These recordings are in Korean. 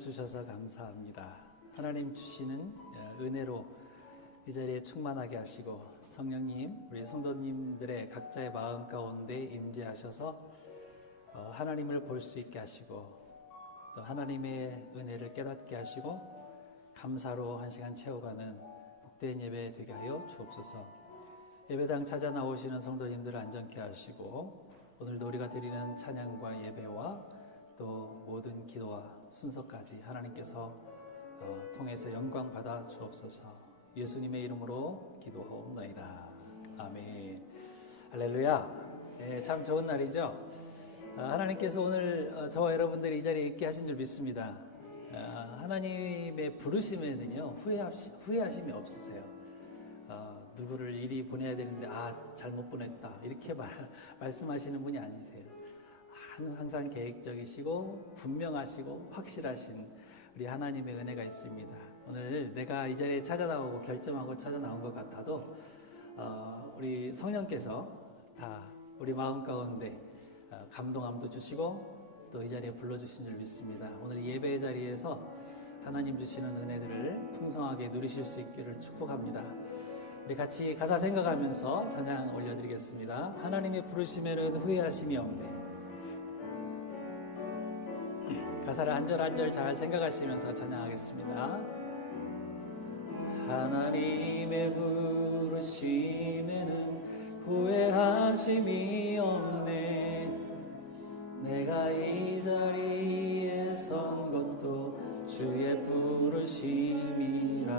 주셔서 감사합니다. 하나님 주시는 은혜로 이 자리에 충만하게 하시고 성령님, 우리 성도님들의 각자의 마음 가운데 임재하셔서 하나님을 볼 수 있게 하시고 또 하나님의 은혜를 깨닫게 하시고 감사로 한 시간 채워가는 복된 예배 되게 하여 주옵소서. 예배당 찾아 나오시는 성도님들을 안전케 하시고 오늘도 우리가 드리는 찬양과 예배와 또 모든 기도와 순서까지 하나님께서 통해서 영광 받아 주옵소서. 예수님의 이름으로 기도하옵나이다. 아멘. 할렐루야. 참 좋은 날이죠. 하나님께서 오늘 저와 여러분들이 이 자리에 있게 하신 줄 믿습니다. 하나님의 부르심에는요 후회하심이 없으세요. 누구를 이리 보내야 되는데 잘못 보냈다 이렇게 말씀하시는 분이 아니세요. 항상 계획적이시고 분명하시고 확실하신 우리 하나님의 은혜가 있습니다. 오늘 내가 이 자리에 찾아 나오고 결정하고 찾아 나온 것 같아도 우리 성령께서 다 우리 마음 가운데 감동함도 주시고 또 이 자리에 불러주신 줄 믿습니다. 오늘 예배의 자리에서 하나님 주시는 은혜들을 풍성하게 누리실 수 있기를 축복합니다. 우리 같이 가사 생각하면서 찬양 올려드리겠습니다. 하나님의 부르심에는 후회하심이 없네. 가사를 한 절 한 절 잘 생각하시면서 찬양하겠습니다. 하나님의 부르심에는 후회하심이 없네. 내가 이 자리에 선 것도 주의 부르심이라.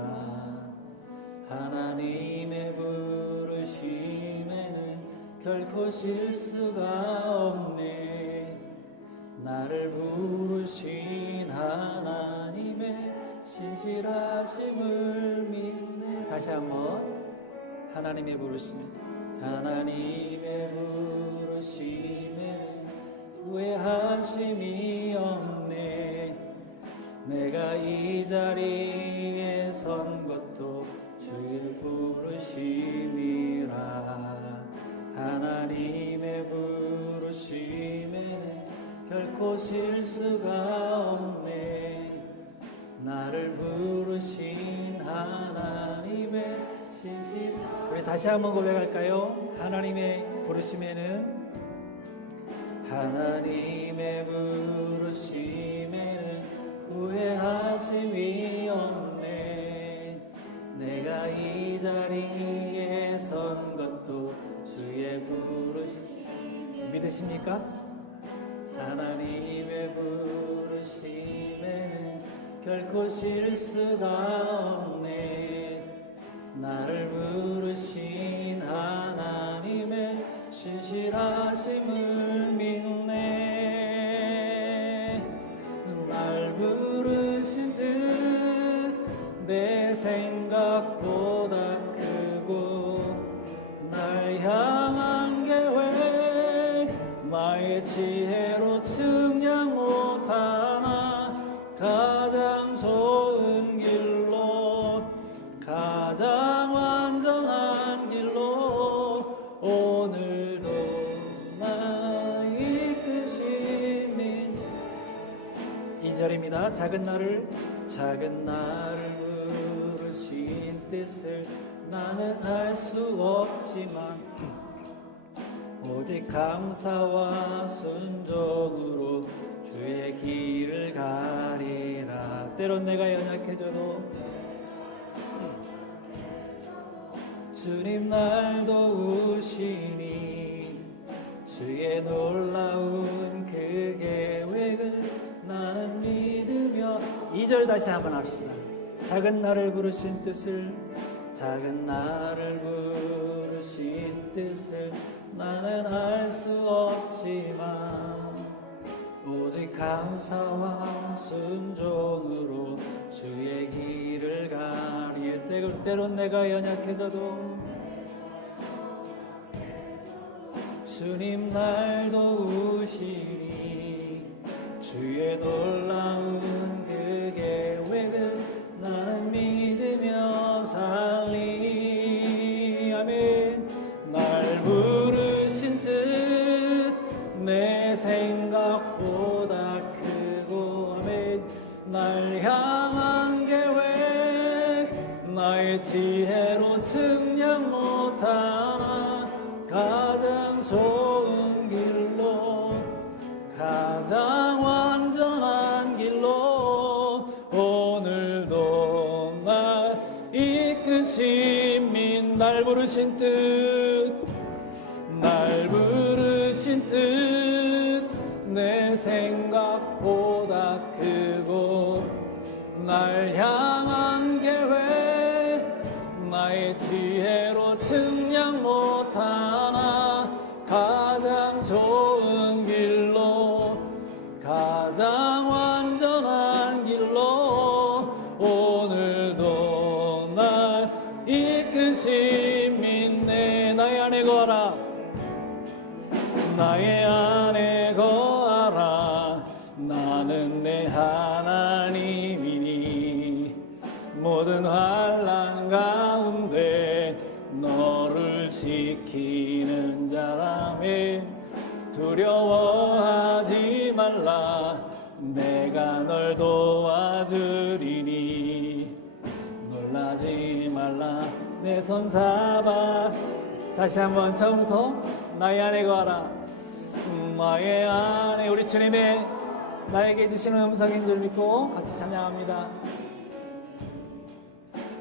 하나님의 부르심에는 결코 실수가 없네. 나를 부르신 하나님의 신실하심을 믿네. 다시 한번 하나님의 부르심에 후회하심이 없네. 내가 이 자리에 선 것도 주의 부르심이라. 하나님의 부르심에 결코 실수가 없네. 나를 부르신 하나님의 신실. 우리 다시 한번 고백할까요? 하나님의 부르심에는 후회하심이 없네. 내가 이 자리에 선 것도 주의 부르심. 믿으십니까? 하나님의 부르심에는 결코 실수가 없네. 나를 부르신 하나님의 신실하심을 믿네. 날 부르신 뜻 내 생각보다 크고 날 향한 계획 나의 지혜로 측량 못하나. 가장 좋은 길로 가장 완전한 길로 오늘도 나 이끄시니. 2절입니다. 작은 나를 부르신 뜻을 나는 알 수 없지만 오직 감사와 순종으로 주의 길을 가리라. 때론 내가 연약해져도 주님 날 도우시니. 주의 놀라운 그 계획을 나는 믿으며. 2절 다시 한번 합시다. 작은 나를 부르신 뜻을 나는 알 수 없지만 오직 감사와 순종으로 주의 길을 가리에. 때론 내가 연약해져도 주님 날 도우시니. 주의 놀라운 그 계획을 나는 믿으며 살리. 아멘. 날 부르신 뜻 내 생각보다 크고. 아멘. 날 향한 계획 나의 지혜로 측량 못하나 가장 좋은 길로 가장 완전한 길로 오늘도 날 이끄신 민 날 부르신 뜻 날 부르신 뜻 내 생각보다 크고 날 향한 계획 나의 지혜로 측량 못하나 가장 좋은 길로 가장 완전한 길로 오늘도 날 이끄신 믿네 나의 안에 거하라 나의 안에 거하라 나는 내 하나님이니 모든 환난 가운데 너를 지키는 자라면 두려워하지 말라 내가 널 도와주리니 놀라지 말라 내 손 잡아 다시 한번 처음부터 나의 안에 거하라 나의 안에 우리 주님의 나에게 주시는 음성인 줄 믿고 같이 찬양합니다.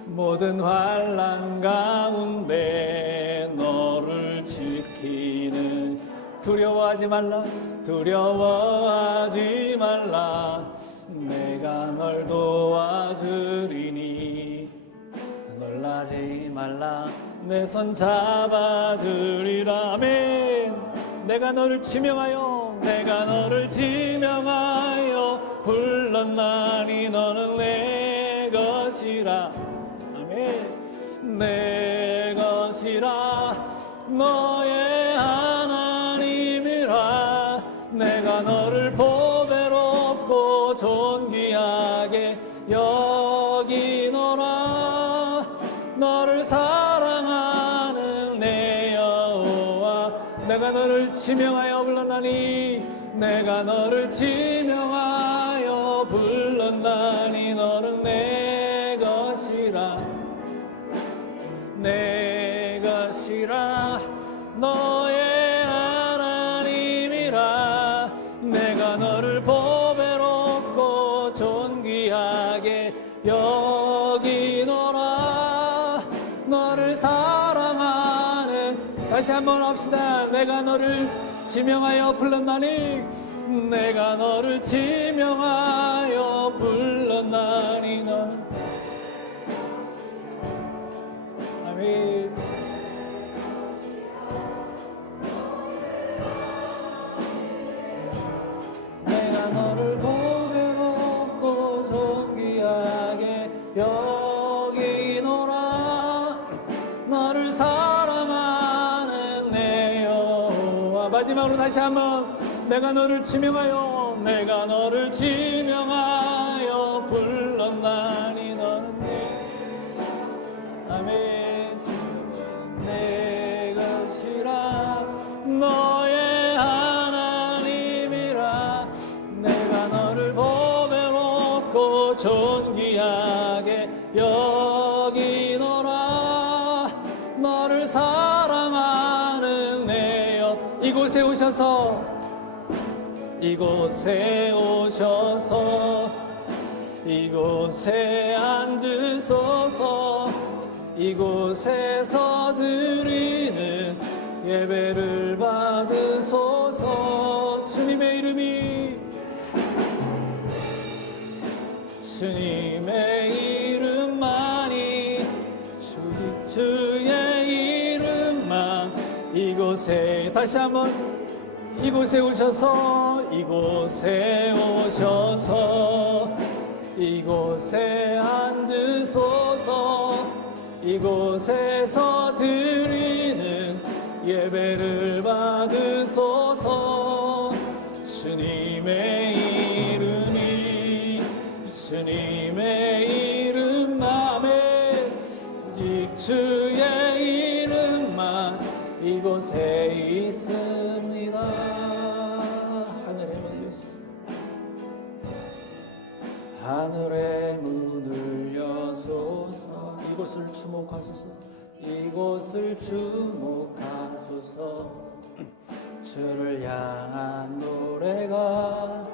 모든 환난 가운데 너를 지키는 두려워하지 말라 두려워하지 말라 내가 널 도와주리니 놀라지 말라 내 손 잡아주리라 아멘 내가 너를 지명하여 불렀나니 너는 내 것이라 아멘 내 것이라 너의 하나님이라 내가 너를 보배롭고 존귀하게 여기노라 너를 사랑하는 내 여호와 내가 너를 지명하여 불렀나니 내가 너를 지명하여 불렀나니 너는 내 것이라 내 것이라 너의 하나님이라 내가 너를 보배롭고 존귀하게 여기노라 너를 사랑하는 다시 한번 합시다 내가 너를 지명하여 불렀나니 내가 너를 지명하여 불렀나니 너는 아멘 내가 너를 보배롭고 존귀하게 여기노라 너를 사랑하는 내 여호와 마지막으로 다시 한번 내가 너를 지명하여 불렀나니 너는 아멘 주는 내 것이라 너의 하나님이라 내가 너를 보배롭고 존귀하게 여기노라 너를 사랑하는 내 여 이곳에 오셔서 이곳에 앉으소서 이곳에서 드리는 예배를 받으소서 주님의 이름만이 주의 이름만 이곳에 다시 한번 이곳에 오셔서 이곳에 앉으소서 이곳에서 드리는 예배를 받으소서 주님의 이름 아멘 오직 주의 이름만 이곳에 있습니다. 하늘에 하늘의 문을 여소서. 이곳을 주목하소서. 이곳을 주목하소서. 주를 향한 노래가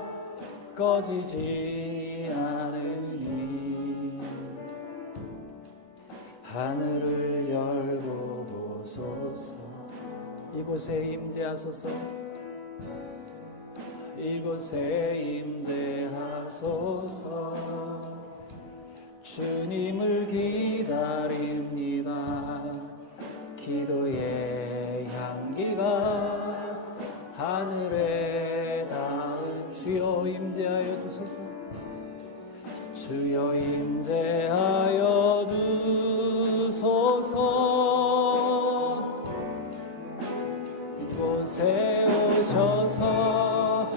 꺼지지 않으니 하늘을 열고 보소서. 이곳에 임재하소서. 이곳에 임재하소서. 주님을 기다립니다. 기도의 향기가 하늘에 닿은 주여 임재하여 주소서. 주여 임재하여 주소서. 이곳에 오셔서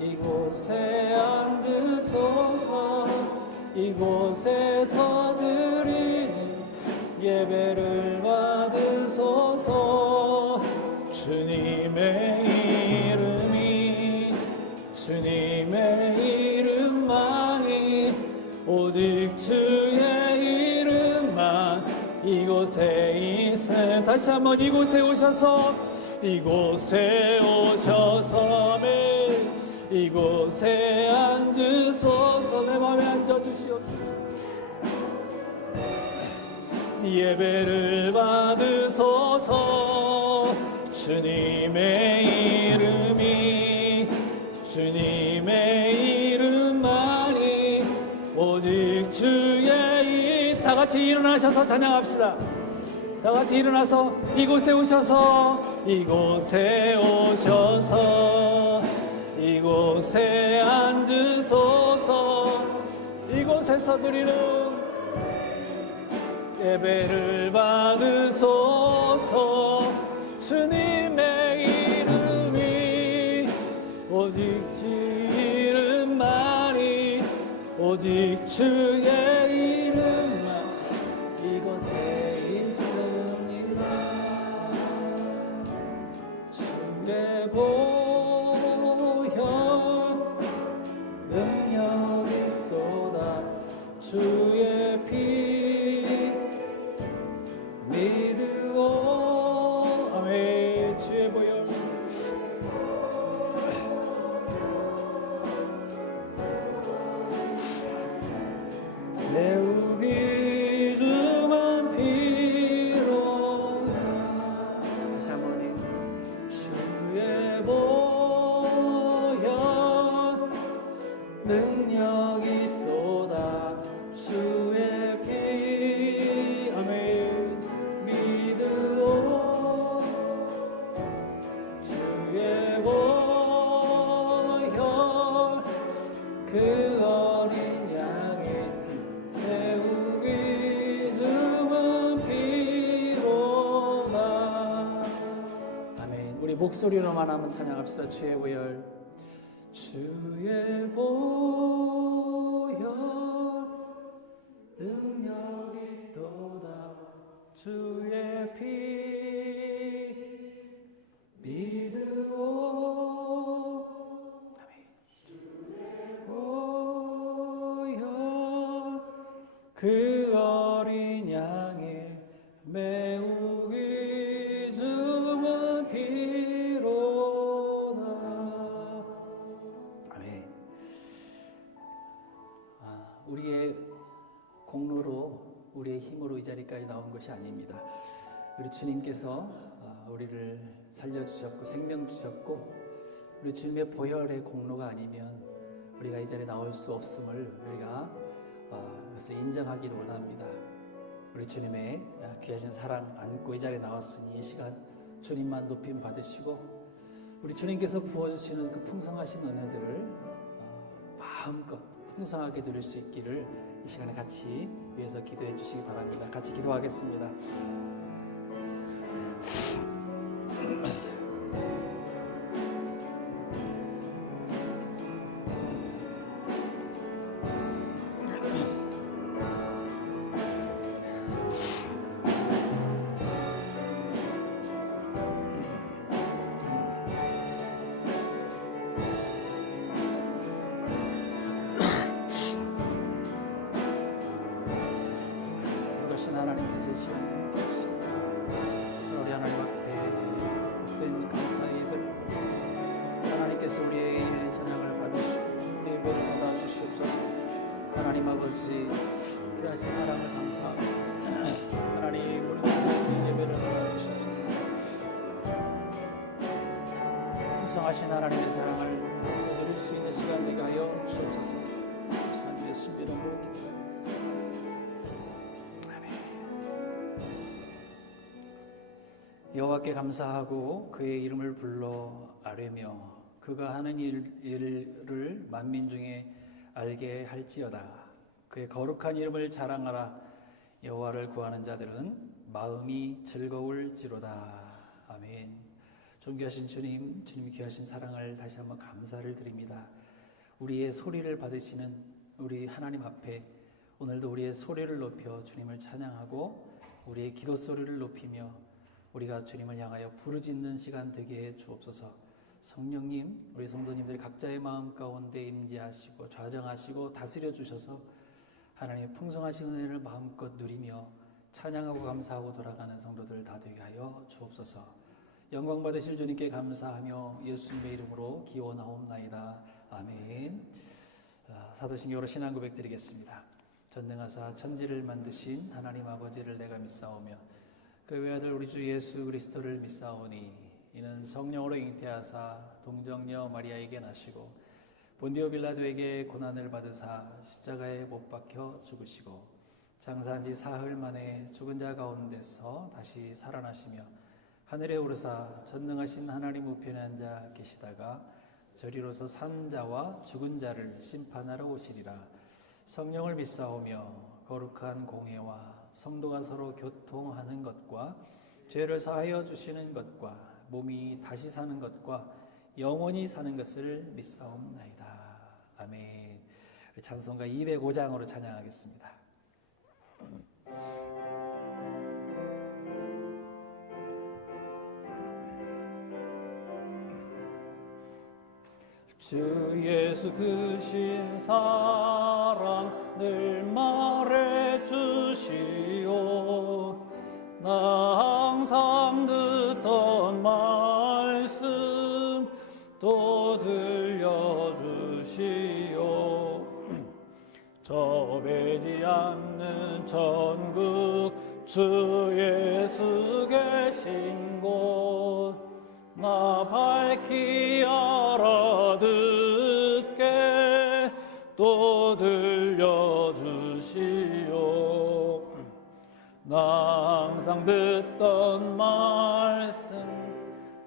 이곳에 앉으소서. 이곳에서 드리는 예배를 받으소서. 주님의 이름만이 오직 주의 이름만 이곳에 있음. 다시 한번 이곳에 오셔서 이곳에 앉으소서. 내 맘에 앉아주시옵소서. 예배를 받으소서. 주님의 이름만이 오직 주의 다 같이 일어나셔서 찬양합시다. 다 같이 일어나서 이곳에 오셔서 이곳에 앉으소서. 이곳에서 드리는 예배를 받으소서. 주님의 이름이 오직 주 이름만이 오직 주의 이름만 이곳에 있습니다. 주의 보혈 능력이 또다. 주의 피 믿으오. 아멘. 주의 보혈 매우 귀중한 피로. 다시 한번 주의 보혈 능력이 또다. 주의 피 아멘 믿으오. 주의 보혈 그 어린 양의 매우 귀중한 피로다. 아멘. 우리 목소리로만 한번 찬양합시다. 주의 보혈 주의 보혈 능력이 또다. 주의 피 믿으오. 아멘. 주의 보혈 그 어린 양의 매우 귀중한 피로다. 아멘. 우리의 공로로 우리의 힘으로 이 자리까지 나온 것이 아닙니다. 우리 주님께서 우리를 살려주셨고 생명 주셨고 우리 주님의 보혈의 공로가 아니면 우리가 이 자리에 나올 수 없음을 우리가 그것을 인정하기를 원합니다. 우리 주님의 귀하신 사랑 안고 이 자리에 나왔으니 이 시간 주님만 높임 받으시고 우리 주님께서 부어주시는 그 풍성하신 은혜들을 마음껏 풍성하게 누릴 수 있기를 이 시간에 같이 위해서 기도해 주시기 바랍니다. 같이 기도하겠습니다. 하나님께서 시간 함께 하시고 우리 하나님 앞에 복된 감사의 예배를 하나님께서 우리의 일일 찬양을 받으시고 우리의 예배를 받아주시옵소서. 하나님 아버지 귀하신 사랑을 감사하고 하나님 우리 예배를 받아주시옵소서. 풍성하신 하나님의 사랑을 누릴 수 있는 시간 되게 하여 주옵소서. 산 예수님 이름으로 기도합니다. 여호와께 감사하고 그의 이름을 불러 아뢰며 그가 하는 일을 만민 중에 알게 할지어다. 그의 거룩한 이름을 자랑하라. 여호와를 구하는 자들은 마음이 즐거울지로다. 아멘. 존귀하신 주님, 주님이 귀하신 사랑을 다시 한번 감사를 드립니다. 우리의 소리를 받으시는 우리 하나님 앞에 오늘도 우리의 소리를 높여 주님을 찬양하고 우리의 기도 소리를 높이며 우리가 주님을 향하여 부르짖는 시간 되게 해 주옵소서. 성령님, 우리 성도님들 각자의 마음 가운데 임재하시고 좌정하시고 다스려 주셔서 하나님의 풍성하신 은혜를 마음껏 누리며 찬양하고 감사하고 돌아가는 성도들 다 되게 하여 주옵소서. 영광 받으실 주님께 감사하며 예수님의 이름으로 기원하옵나이다. 아멘. 사도신경으로 신앙 고백 드리겠습니다. 전능하사 천지를 만드신 하나님 아버지를 내가 믿사오며 그 외아들 우리 주 예수 그리스도를 믿사오니 이는 성령으로 잉태하사 동정녀 마리아에게 나시고 본디오 빌라도에게 고난을 받으사 십자가에 못 박혀 죽으시고 장사한 지 사흘 만에 죽은 자 가운데서 다시 살아나시며 하늘에 오르사 전능하신 하나님 우편에 앉아 계시다가 저리로서 산 자와 죽은 자를 심판하러 오시리라. 성령을 믿사오며 거룩한 공회와 성도가 서로 교통하는 것과 죄를 사하여 주시는 것과 몸이 다시 사는 것과 영원히 사는 것을 믿사옵나이다. 아멘. 찬송가 205장으로 찬양하겠습니다. 주 예수 크신 사랑 늘 말해 주시오. 나 항상 듣던 말씀 또 들려주시오. 접해지 않는 천국 주 예수 계신 곳 나 밝히 알아듣게 또 들려주시오. 나 항상 듣던 말씀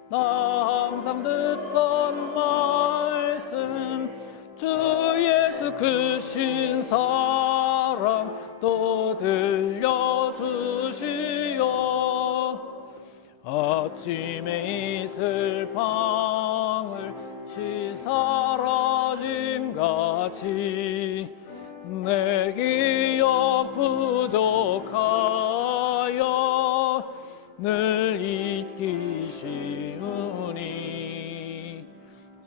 나 항상 듣던 말씀 주 예수 크신 사랑 또 들려주시오. 아침에 이슬 방울이 사라짐같이 내 기억 부족하여 늘 잊기 쉬우니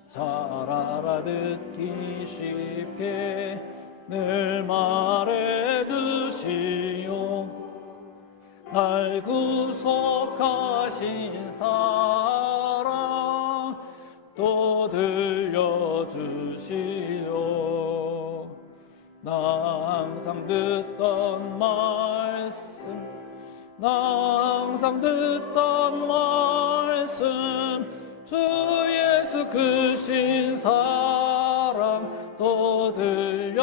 잘 알아듣기 쉽게 늘 말해주시오. 날 구속하신 사랑 또 들려주시오. 나 항상 듣던 말씀 나 항상 듣던 말씀 주 예수 크신 사랑 또 들려주시오.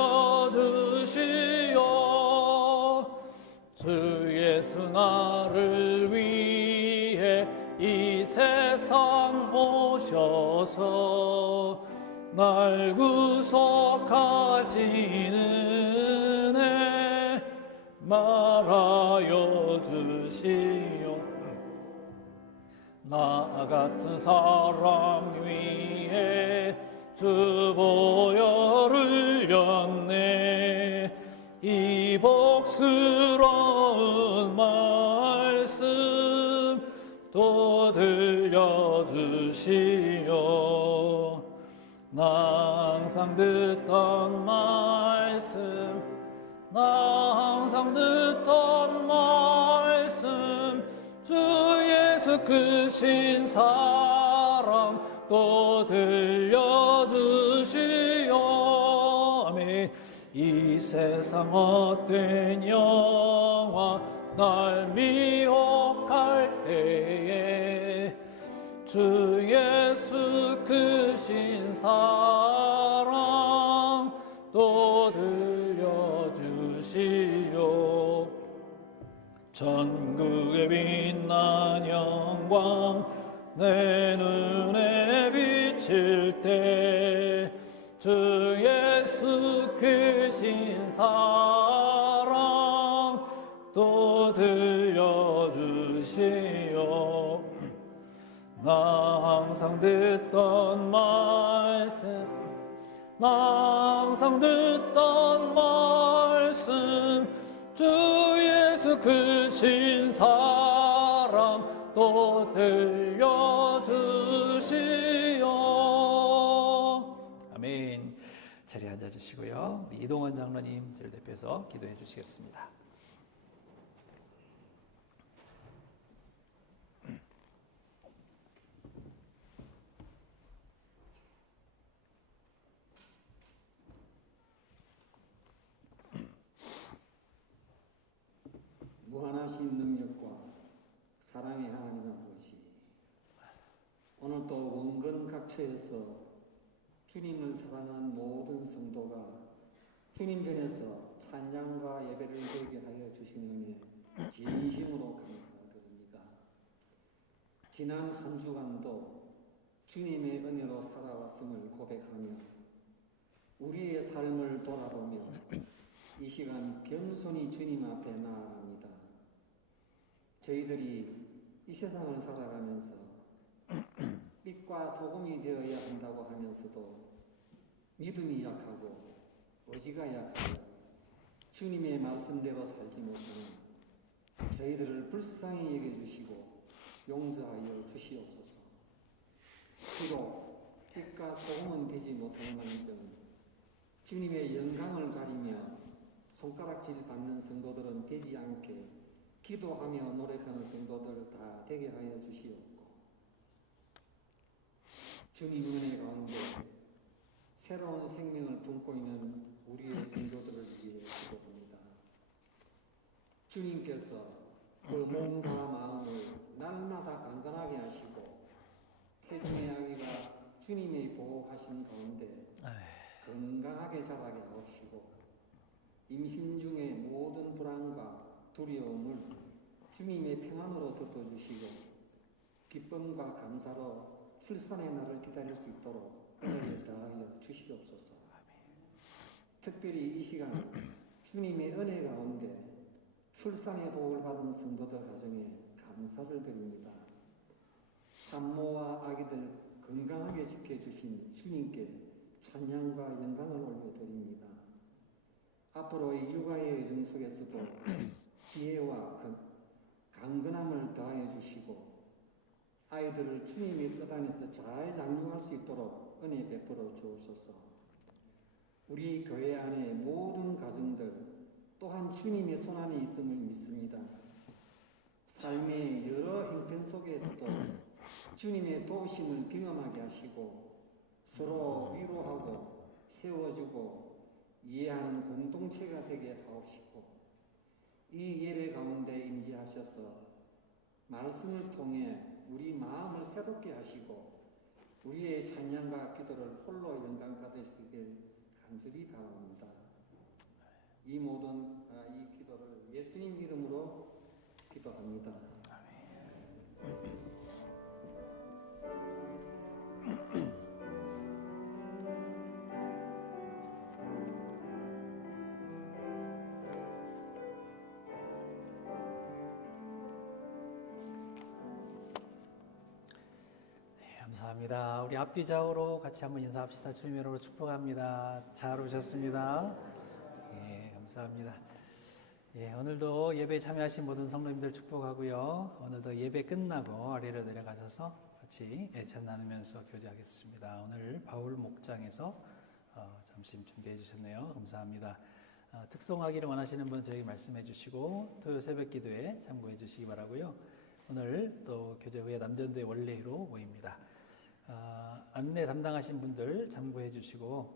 주 예수 나를 위해 이 세상 오셔서 날 구속하신 은혜 말하여 주시오. 나 같은 사람 위해 주 보혈을 흘렸네. 이 복스러운 말씀 또 들려주시오. 나 항상 듣던 말씀 나 항상 듣던 말씀 크신 사랑 또 들려주시오. 아멘. 이 세상 헛된 영화 날 미혹할 때에 주 예수 크신 사랑 또 들려주시오. 전국에 빛난 영광 내 눈에 비칠 때 주 예수 크신 사랑 또 들려주시오. 나 항상 듣던 말씀 주 예수 크신 사랑 또 들려주시오. 아멘. 자리에 앉아주시고요. 우리 이동원 장로님 저를 대표해서 기도해 주시겠습니다. 무한하신 능력과 사랑의 하나님 아버지, 오늘도 원근 각처에서 주님을 사랑하는 모든 성도가 주님 전에서 찬양과 예배를 드리게 하여 주신 은혜 진심으로 감사드립니다. 지난 한 주간도 주님의 은혜로 살아왔음을 고백하며 우리의 삶을 돌아보며 이 시간 겸손히 주님 앞에 나아갑니다. 저희들이 이 세상을 살아가면서 빛과 소금이 되어야 한다고 하면서도 믿음이 약하고 의지가 약하고 주님의 말씀대로 살지 못하는 저희들을 불쌍히 여겨주시고 용서하여 주시옵소서. 비록 빛과 소금은 되지 못하는 한점 주님의 영광을 가리며 손가락질 받는 성도들은 되지 않게 기도하며 노력하는 성도들 다 되게 하여 주시옵고, 주님 은혜 가운데 새로운 생명을 품고 있는 우리의 성도들을 위해 기도합니다. 주님께서 그 몸과 마음을 날마다 강건하게 하시고 태중의 아기가 주님의 보호하신 가운데 건강하게 자라게 하시고 임신 중에 모든 불안과 두려움을 주님의 평안으로 덮어주시고 기쁨과 감사로 출산의 날을 기다릴 수 있도록 은혜를 더하여 주시옵소서. 특별히 이 시간 주님의 은혜 가운데 출산의 복을 받은 성도들 가정에 감사를 드립니다. 산모와 아기들 건강하게 지켜주신 주님께 찬양과 영광을 올려드립니다. 앞으로의 육아의 여정 속에서도 지혜와 강건함을 더하여 주시고 아이들을 주님의 뜻 안에서 잘 양육할 수 있도록 은혜 베풀어 주옵소서. 우리 교회 안에 모든 가정들 또한 주님의 손안에 있음을 믿습니다. 삶의 여러 형편 속에서도 주님의 도우심을 경험하게 하시고 서로 위로하고 세워주고 이해하는 공동체가 되게 하옵시고 이 예배 가운데 임재하셔서 말씀을 통해 우리 마음을 새롭게 하시고 우리의 찬양과 기도를 홀로 영광 받으시길 간절히 바랍니다. 이 모든 이 기도를 예수님 이름으로 기도합니다. 감사합니다. 우리 앞뒤 좌우로 같이 한번 인사합시다. 주님의 이름으로 축복합니다. 잘 오셨습니다. 예, 감사합니다. 예, 오늘도 예배에 참여하신 모든 성도님들 축복하고요. 오늘도 예배 끝나고 아래로 내려가셔서 같이 애찬 나누면서 교제하겠습니다. 오늘 바울 목장에서 점심 준비해 주셨네요. 감사합니다. 특송하기를 원하시는 분 저에게 말씀해 주시고 토요 새벽 기도에 참고해 주시기 바라고요. 오늘 또 교제 후에 남전도의 원래로 모입니다. 안내 담당하신 분들 참고해 주시고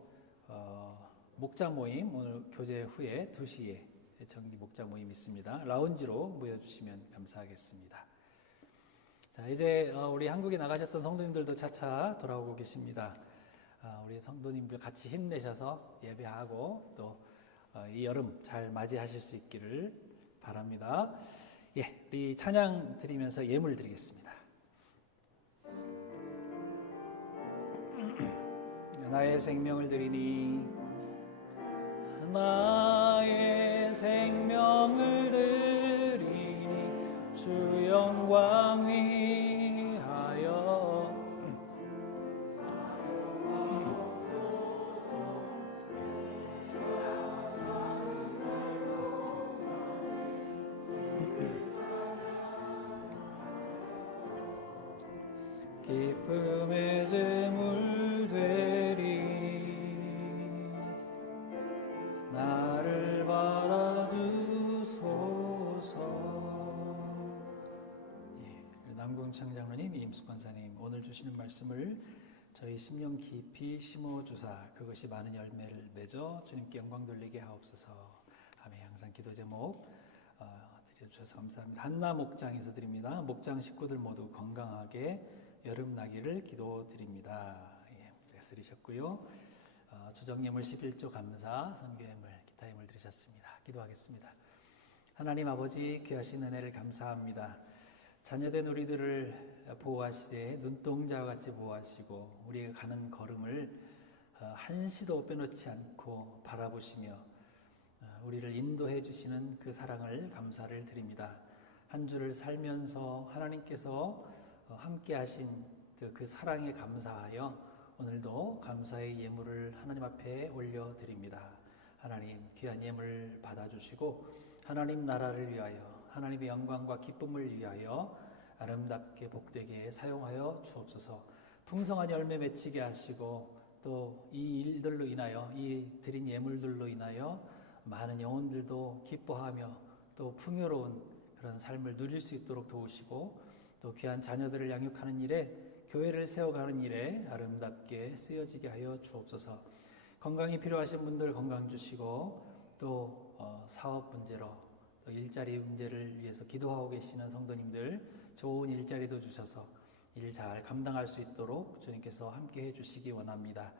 목자 모임 오늘 교제 후에 2시에 정기 목자 모임 있습니다. 라운지로 모여주시면 감사하겠습니다. 자, 이제 우리 한국에 나가셨던 성도님들도 차차 돌아오고 계십니다. 우리 성도님들 같이 힘내셔서 예배하고 또 이 여름 잘 맞이하실 수 있기를 바랍니다. 예, 우리 찬양 드리면서 예물 드리겠습니다. 나의 생명을 드리니 나의 생명을 드리니 주 영광 위하여 기쁨의 제물 되리 나를 받아주소서. 남궁창 장로님, 임숙권사님 오늘 주시는 말씀을 저희 심령 깊이 심어주사 그것이 많은 열매를 맺어 주님께 영광 돌리게 하옵소서. 아멘. 항상 기도 제목 드려주셔서 감사합니다. 한나 목장에서 드립니다. 목장 식구들 모두 건강하게 여름 나기를 기도드립니다. 예, 드리셨고요. 주정예물 11조 감사, 선교예물, 기타 예물 드리셨습니다. 기도하겠습니다. 하나님 아버지 귀하신 은혜를 감사합니다. 자녀된 우리들을 보호하시되 눈동자와 같이 보호하시고 우리가 가는 걸음을 한시도 빼놓지 않고 바라보시며 우리를 인도해 주시는 그 사랑을 감사를 드립니다. 한 주를 살면서 하나님께서 함께 하신 그 사랑에 감사하여 오늘도 감사의 예물을 하나님 앞에 올려드립니다. 하나님 귀한 예물 받아주시고 하나님 나라를 위하여 하나님의 영광과 기쁨을 위하여 아름답게 복되게 사용하여 주옵소서. 풍성한 열매 맺히게 하시고 또 이 일들로 인하여 이 드린 예물들로 인하여 많은 영혼들도 기뻐하며 또 풍요로운 그런 삶을 누릴 수 있도록 도우시고 또 귀한 자녀들을 양육하는 일에 교회를 세워가는 일에 아름답게 쓰여지게 하여 주옵소서. 건강이 필요하신 분들 건강 주시고 또 사업 문제로 또 일자리 문제를 위해서 기도하고 계시는 성도님들 좋은 일자리도 주셔서 일 잘 감당할 수 있도록 주님께서 함께 해주시기 원합니다.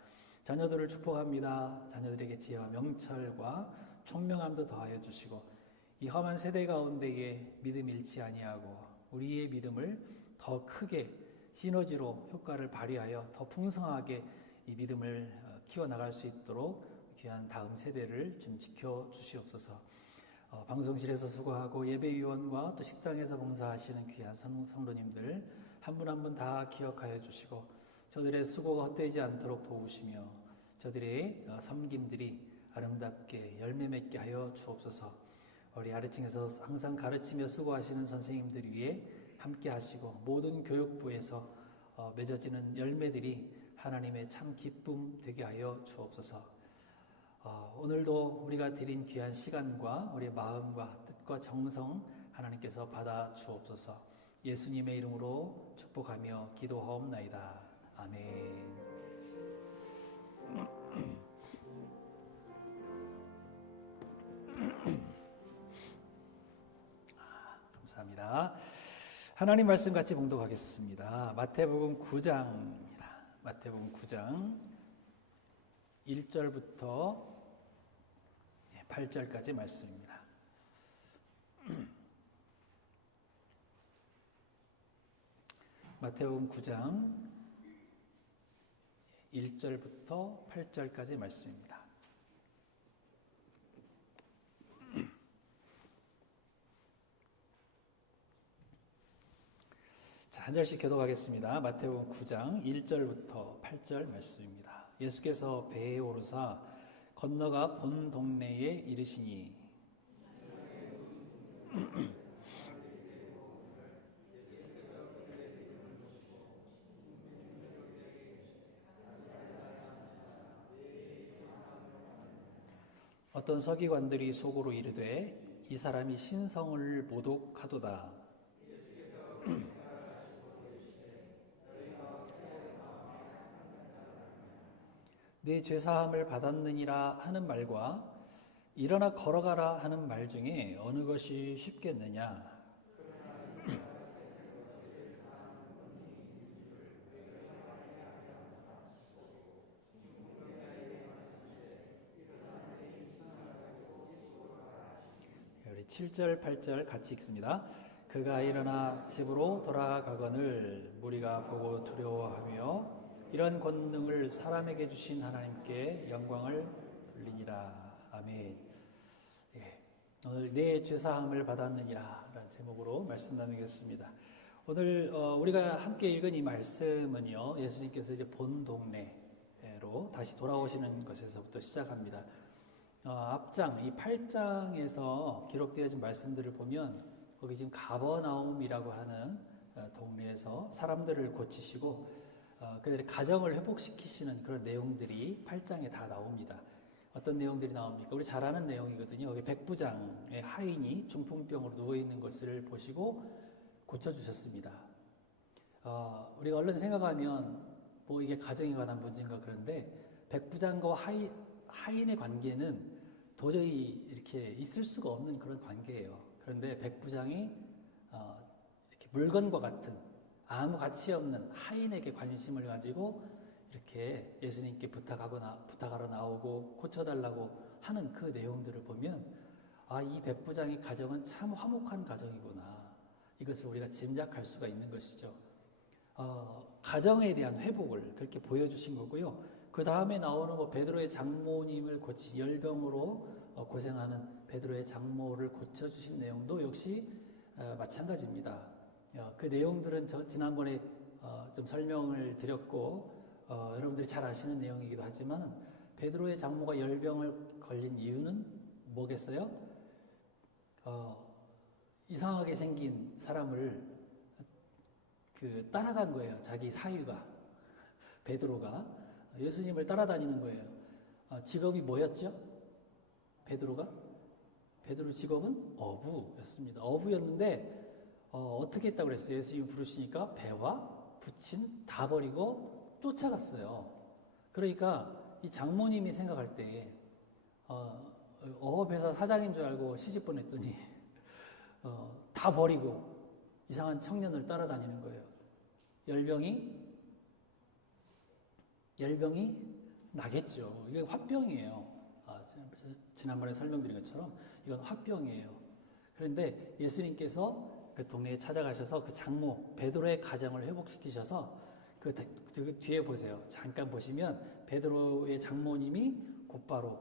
자녀들을 축복합니다. 자녀들에게 지혜와 명철과 총명함도 더하여 주시고 이 험한 세대 가운데에 믿음 잃지 아니하고 우리의 믿음을 더 크게 시너지로 효과를 발휘하여 더 풍성하게 이 믿음을 키워나갈 수 있도록 귀한 다음 세대를 좀 지켜주시옵소서. 방송실에서 수고하고 예배위원과 또 식당에서 봉사하시는 귀한 성도님들 한 분 한 분 다 기억하여 주시고 저들의 수고가 헛되지 않도록 도우시며 저들의 섬김들이 아름답게 열매 맺게 하여 주옵소서. 우리 아래층에서 항상 가르치며 수고하시는 선생님들 위해 함께 하시고 모든 교육부에서 맺어지는 열매들이 하나님의 참 기쁨 되게 하여 주옵소서. 오늘도 우리가 드린 귀한 시간과 우리의 마음과 뜻과 정성 하나님께서 받아 주옵소서. 예수님의 이름으로 축복하며 기도하옵나이다. 아멘. 감사합니다. 하나님 말씀 같이 봉독하겠습니다. 마태복음 9장입니다. 마태복음 9장 1절부터 8절까지 말씀입니다. 마태복음 9장 1절부터 8절까지 말씀입니다. 자, 한 절씩 교독하겠습니다. 마태복음 9장 1절부터 8절 말씀입니다. 예수께서 배에 오르사 건너가 본 동네에 이르시니 어떤 서기관들이 속으로 이르되 이 사람이 신성을 모독하도다. 네 죄사함을 받았느니라 하는 말과 일어나 걸어가라 하는 말 중에 어느 것이 쉽겠느냐? 우리 7절, 8절 같이 읽습니다. 그가 일어나 집으로 돌아가거늘 무리가 보고 두려워하며 이런 권능을 사람에게 주신 하나님께 영광을 돌리니라. 아멘. 예, 오늘 내 죄사함을 받았느니라 라는 제목으로 말씀 나누겠습니다. 오늘 우리가 함께 읽은 이 말씀은요, 예수님께서 이제 본 동네로 다시 돌아오시는 것에서부터 시작합니다. 앞장, 이 8장에서 기록되어진 말씀들을 보면 거기 지금 가버나움이라고 하는 동네에서 사람들을 고치시고 그들의 가정을 회복시키시는 그런 내용들이 8장에 다 나옵니다. 어떤 내용들이 나옵니까? 우리 잘 아는 내용이거든요. 여기 백부장의 하인이 중풍병으로 누워있는 것을 보시고 고쳐주셨습니다. 우리가 얼른 생각하면 뭐 이게 가정에 관한 문제인가 그런데 백부장과 하인의 관계는 도저히 이렇게 있을 수가 없는 그런 관계예요. 그런데 백부장이 이렇게 물건과 같은 아무 가치 없는 하인에게 관심을 가지고 이렇게 예수님께 부탁하러 나오고 고쳐달라고 하는 그 내용들을 보면 이 백부장의 가정은 참 화목한 가정이구나. 이것을 우리가 짐작할 수가 있는 것이죠. 가정에 대한 회복을 그렇게 보여주신 거고요. 그 다음에 나오는 베드로의 장모님을 열병으로 고생하는 베드로의 장모를 고쳐주신 내용도 역시 마찬가지입니다. 그 내용들은 지난번에 좀 설명을 드렸고 여러분들이 잘 아시는 내용이기도 하지만 베드로의 장모가 열병을 걸린 이유는 뭐겠어요? 이상하게 생긴 사람을 따라간 거예요. 자기 사위가 베드로가 예수님을 따라다니는 거예요. 직업이 뭐였죠? 베드로 직업은 어부였습니다. 어부였는데 어떻게 했다고 그랬어요? 예수님이 부르시니까 배와 부친 다 버리고 쫓아갔어요. 그러니까 이 장모님이 생각할 때 어업회사 사장인 줄 알고 시집 보냈더니 다 버리고 이상한 청년을 따라다니는 거예요. 열병이 나겠죠. 이게 화병이에요. 지난번에 설명드린 것처럼 이건 화병이에요. 그런데 예수님께서 그 동네에 찾아가셔서 그 장모 베드로의 가정을 회복시키셔서 그 뒤에 보세요. 잠깐 보시면 베드로의 장모님이 곧바로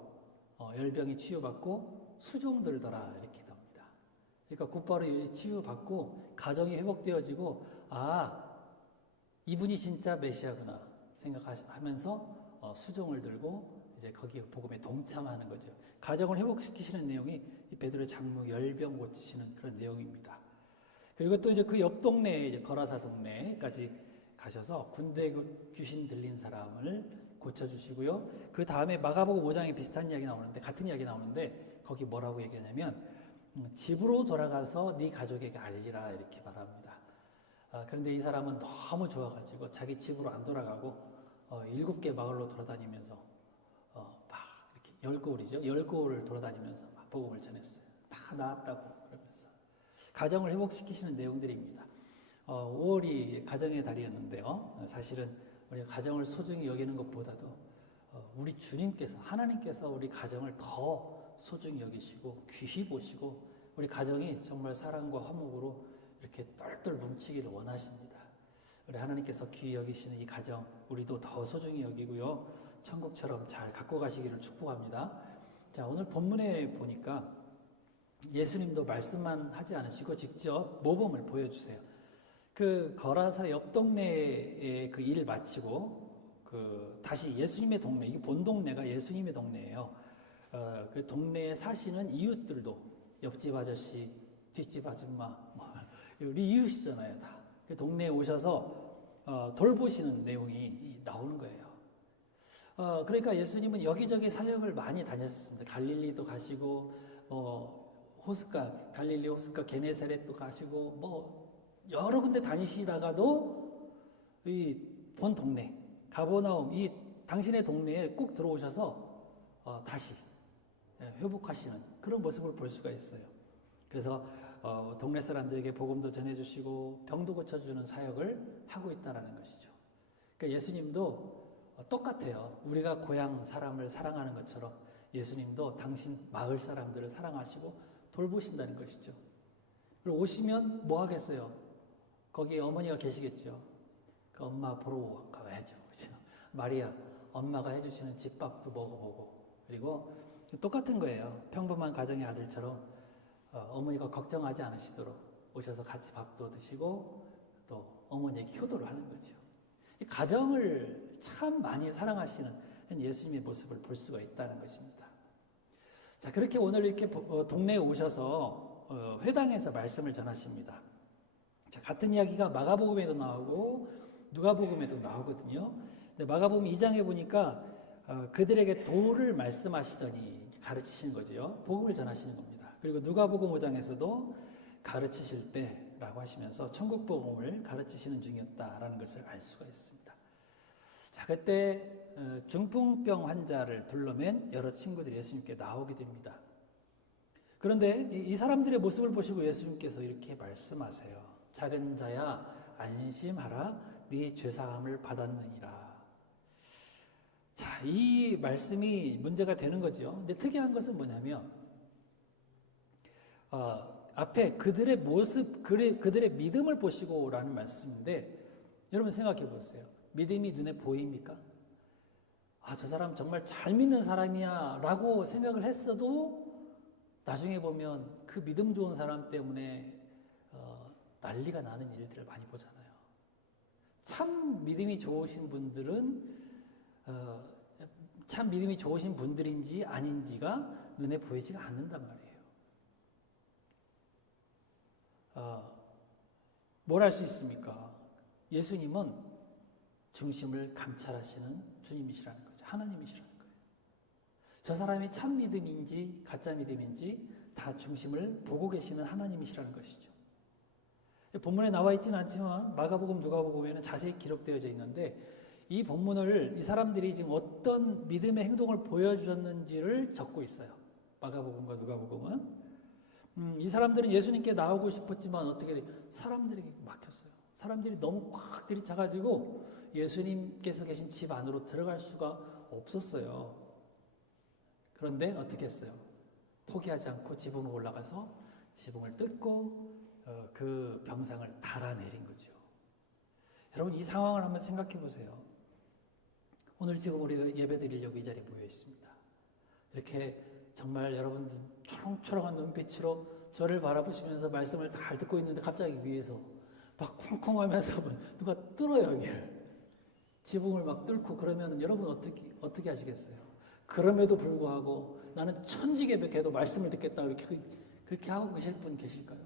열병이 치유받고 수종들더라 이렇게 나옵니다. 그러니까 곧바로 치유받고 가정이 회복되어지고 이분이 진짜 메시아구나 생각하면서 수종을 들고 이제 거기 복음에 동참하는 거죠. 가정을 회복시키시는 내용이 이 베드로의 장모 열병 고치시는 그런 내용입니다. 그리고 또 이제 그 옆 동네 거라사 동네까지 가셔서 군대 귀신 들린 사람을 고쳐주시고요. 그 다음에 마가복음 5장에 비슷한 이야기 나오는데 같은 이야기 나오는데 거기 뭐라고 얘기하냐면 집으로 돌아가서 네 가족에게 알리라 이렇게 말합니다. 그런데 이 사람은 너무 좋아가지고 자기 집으로 안 돌아가고 7개 마을로 돌아다니면서 막 이렇게 10거울이죠. 10거울을 돌아다니면서 막 복음을 전했어요. 다 나았다고 그러면서 가정을 회복시키시는 내용들입니다. 5월이 가정의 달이었는데요. 사실은 우리가 가정을 소중히 여기는 것보다도 우리 주님께서 하나님께서 우리 가정을 더 소중히 여기시고 귀히 보시고 우리 가정이 정말 사랑과 화목으로 이렇게 똘똘 뭉치기를 원하십니다. 우리 하나님께서 귀히 여기시는 이 가정 우리도 더 소중히 여기고요. 천국처럼 잘 갖고 가시기를 축복합니다. 자, 오늘 본문에 보니까 예수님도 말씀만 하지 않으시고 직접 모범을 보여주세요. 그 거라사 옆 동네에 그 일을 마치고 다시 예수님의 동네, 이게 본 동네가 예수님의 동네예요. 그 동네에 사시는 이웃들도 옆집 아저씨, 뒷집 아줌마, 우리 이웃이잖아요, 다. 그 동네에 오셔서 돌보시는 내용이 나오는 거예요. 그러니까 예수님은 여기저기 사역을 많이 다녔습니다. 갈릴리도 가시고, 갈릴리 호숫가 게네사렛도 가시고, 여러 군데 다니시다가도 이 본 동네 가버나움 이 당신의 동네에 꼭 들어오셔서 다시 회복하시는 그런 모습을 볼 수가 있어요. 그래서 동네 사람들에게 복음도 전해주시고 병도 고쳐주는 사역을 하고 있다는 것이죠. 그러니까 예수님도 똑같아요. 우리가 고향 사람을 사랑하는 것처럼 예수님도 당신 마을 사람들을 사랑하시고 돌보신다는 것이죠. 그리고 오시면 뭐 하겠어요? 거기에 어머니가 계시겠죠. 그 엄마 보러 가야죠. 그렇죠? 마리아, 엄마가 해주시는 집밥도 먹어보고 그리고 똑같은 거예요. 평범한 가정의 아들처럼 어머니가 걱정하지 않으시도록 오셔서 같이 밥도 드시고 또 어머니에게 효도를 하는 거죠. 이 가정을 참 많이 사랑하시는 예수님의 모습을 볼 수가 있다는 것입니다. 자, 그렇게 오늘 이렇게 동네에 오셔서 회당에서 말씀을 전하십니다. 자, 같은 이야기가 마가복음에도 나오고 누가복음에도 나오거든요. 근데 마가복음 2장에 보니까 그들에게 도를 말씀하시더니 가르치시는 거죠. 복음을 전하시는 겁니다. 그리고 누가복음 5장에서도 가르치실 때라고 하시면서 천국 복음을 가르치시는 중이었다라는 것을 알 수가 있습니다. 자, 그때 중풍병 환자를 둘러맨 여러 친구들이 예수님께 나오게 됩니다. 그런데 이 사람들의 모습을 보시고 예수님께서 이렇게 말씀하세요. 작은 자야 안심하라. 네 죄사함을 받았느니라. 자, 이 말씀이 문제가 되는 거죠. 근데 특이한 것은 뭐냐면 앞에 그들의 모습, 그들의 믿음을 보시고라는 말씀인데 여러분 생각해 보세요. 믿음이 눈에 보입니까? 저 사람 정말 잘 믿는 사람이야 라고 생각을 했어도 나중에 보면 그 믿음 좋은 사람 때문에 난리가 나는 일들을 많이 보잖아요. 참 믿음이 좋으신 분들은 참 믿음이 좋으신 분들인지 아닌지가 눈에 보이지가 않는단 말이에요. 뭘 할 수 있습니까? 예수님은 중심을 감찰하시는 주님이시라는 거죠. 하나님이시라는 거예요. 저 사람이 참 믿음인지 가짜 믿음인지 다 중심을 보고 계시는 하나님이시라는 것이죠. 본문에 나와 있지는 않지만 마가복음, 누가복음에는 자세히 기록되어져 있는데 이 본문을 이 사람들이 지금 어떤 믿음의 행동을 보여주셨는지를 적고 있어요. 마가복음과 누가복음은. 이 사람들은 예수님께 나오고 싶었지만 어떻게 사람들에게 막혔어요. 사람들이 너무 꽉 들이차가지고 예수님께서 계신 집 안으로 들어갈 수가 없었어요. 그런데 어떻게 했어요? 포기하지 않고 지붕에 올라가서 지붕을 뜯고 그 병상을 달아내린 거죠. 여러분 이 상황을 한번 생각해 보세요. 오늘 지금 우리가 예배 드리려고 이 자리에 모여 있습니다. 이렇게 정말 여러분들 초롱초롱한 눈빛으로 저를 바라보시면서 말씀을 잘 듣고 있는데 갑자기 위에서 막 쿵쿵 하면서 누가 뚫어요, 여기를. 지붕을 막 뚫고 그러면 여러분 어떻게 하시겠어요? 그럼에도 불구하고 나는 천지개벽해도 말씀을 듣겠다 그렇게 하고 계실 분 계실까요?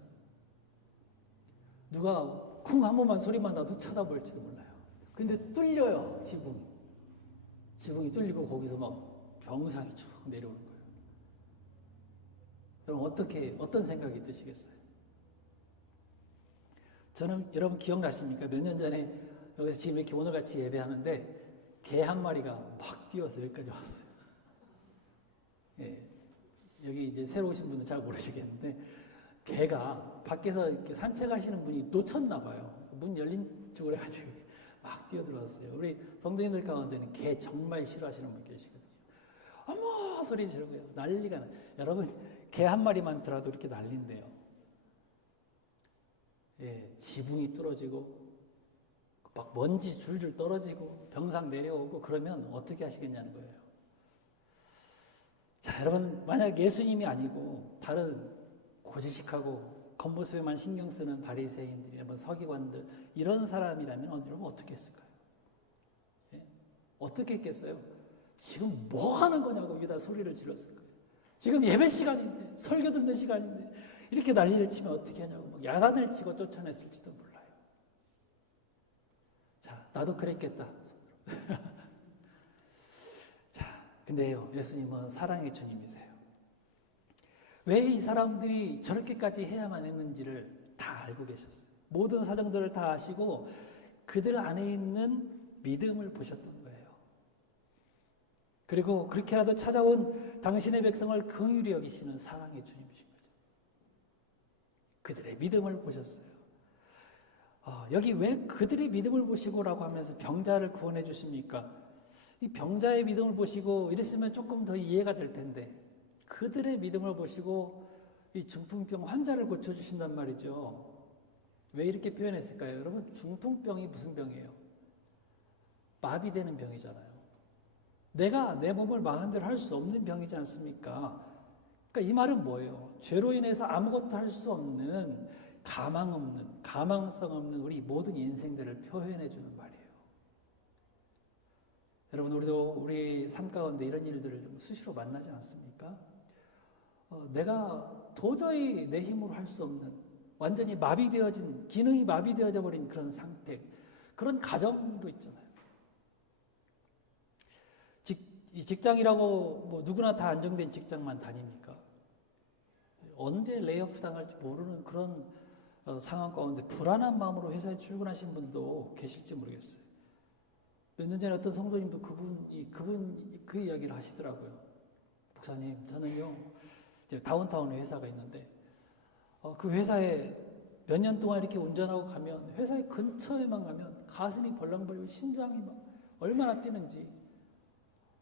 누가 쿵 한 번만 소리만 나도 쳐다볼지도 몰라요. 근데 뚫려요, 지붕이 뚫리고 거기서 막 병상이 쭉 내려오는 거예요. 여러분 어떤 생각이 드시겠어요? 저는 여러분 기억나십니까? 몇 년 전에 여기서 지금 이렇게 오늘 같이 예배하는데 개 한 마리가 막 뛰어서 여기까지 왔어요. 예, 여기 이제 새로 오신 분은 잘 모르시겠는데 개가 밖에서 이렇게 산책하시는 분이 놓쳤나 봐요. 문 열린 쪽으로 해가지고 막 뛰어들어왔어요. 우리 성도님들 가운데는 개 정말 싫어하시는 분 계시거든요. 어머 소리 지르고요. 난리가 나요. 여러분 개 한 마리만 들어도 이렇게 난린데요. 예, 지붕이 뚫어지고 막 먼지 줄줄 떨어지고 병상 내려오고 그러면 어떻게 하시겠냐는 거예요. 자, 여러분 만약 예수님이 아니고 다른 고지식하고 겉모습에만 신경 쓰는 바리새인들이나 뭐 서기관들 이런 사람이라면 여러분 어떻게 했을까요? 예? 어떻게 했겠어요? 지금 뭐 하는 거냐고 여기다 소리를 질렀을 거예요. 지금 예배 시간인데 설교 듣는 시간인데 이렇게 난리를 치면 어떻게 하냐고 막 야단을 치고 쫓아냈을지도 몰라요. 자, 나도 그랬겠다. 자, 근데요, 예수님은 사랑의 주님이세요. 왜 이 사람들이 저렇게까지 해야만 했는지를 다 알고 계셨어요. 모든 사정들을 다 아시고 그들 안에 있는 믿음을 보셨던 거예요. 그리고 그렇게라도 찾아온 당신의 백성을 긍휼히 여기시는 사랑의 주님이신 거죠. 그들의 믿음을 보셨어요. 여기 왜 그들의 믿음을 보시고라고 하면서 병자를 구원해 주십니까? 이 병자의 믿음을 보시고 이랬으면 조금 더 이해가 될 텐데 그들의 믿음을 보시고 이 중풍병 환자를 고쳐주신단 말이죠. 왜 이렇게 표현했을까요? 여러분, 중풍병이 무슨 병이에요? 마비되는 병이잖아요. 내가 내 몸을 마음대로 할 수 없는 병이지 않습니까? 그러니까 이 말은 뭐예요? 죄로 인해서 아무것도 할 수 없는 가망 없는, 가망성 없는 우리 모든 인생들을 표현해 주는 말이에요. 여러분, 우리도 우리 삶 가운데 이런 일들을 좀 수시로 만나지 않습니까? 내가 도저히 내 힘으로 할 수 없는, 완전히 마비되어진, 기능이 마비되어져 버린 그런 상태, 그런 가정도 있잖아요. 직장이라고 뭐 누구나 다 안정된 직장만 다닙니까? 언제 레이오프 당할지 모르는 그런 상황 가운데 불안한 마음으로 회사에 출근하신 분도 계실지 모르겠어요. 몇 년 전에 어떤 성도님도 그 이야기를 하시더라고요. 목사님, 저는요, 이제 다운타운에 회사가 있는데, 그 회사에 몇 년 동안 이렇게 운전하고 가면, 회사의 근처에만 가면 가슴이 벌렁벌렁 심장이 막 얼마나 뛰는지,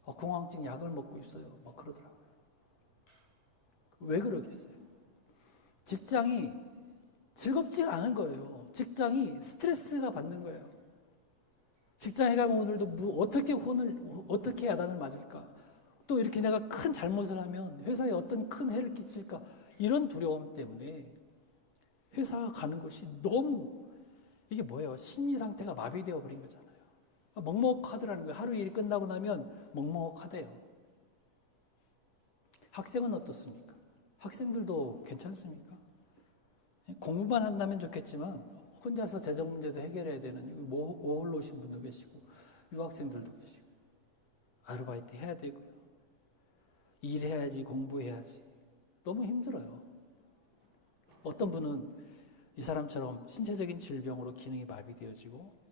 공황증 약을 먹고 있어요. 막 그러더라고요. 왜 그러겠어요? 직장이 즐겁지가 않은 거예요. 직장이 스트레스가 받는 거예요. 직장에 가면 오늘도 어떻게 야단을 맞을까? 또 이렇게 내가 큰 잘못을 하면 회사에 어떤 큰 해를 끼칠까? 이런 두려움 때문에 회사 가는 것이 너무, 이게 뭐예요? 심리 상태가 마비되어 버린 거잖아요. 먹먹하더라는 거예요. 하루 일이 끝나고 나면 먹먹하대요. 학생은 어떻습니까? 학생들도 괜찮습니까? 공부만 한다면 좋겠지만 혼자서 재정 문제도 해결해야 되는 오홀로 오신 분도 계시고 유학생들도 계시고 아르바이트 해야 되고요. 일해야지 공부해야지 너무 힘들어요. 어떤 분은 이 사람처럼 신체적인 질병으로 기능이 마비되어지고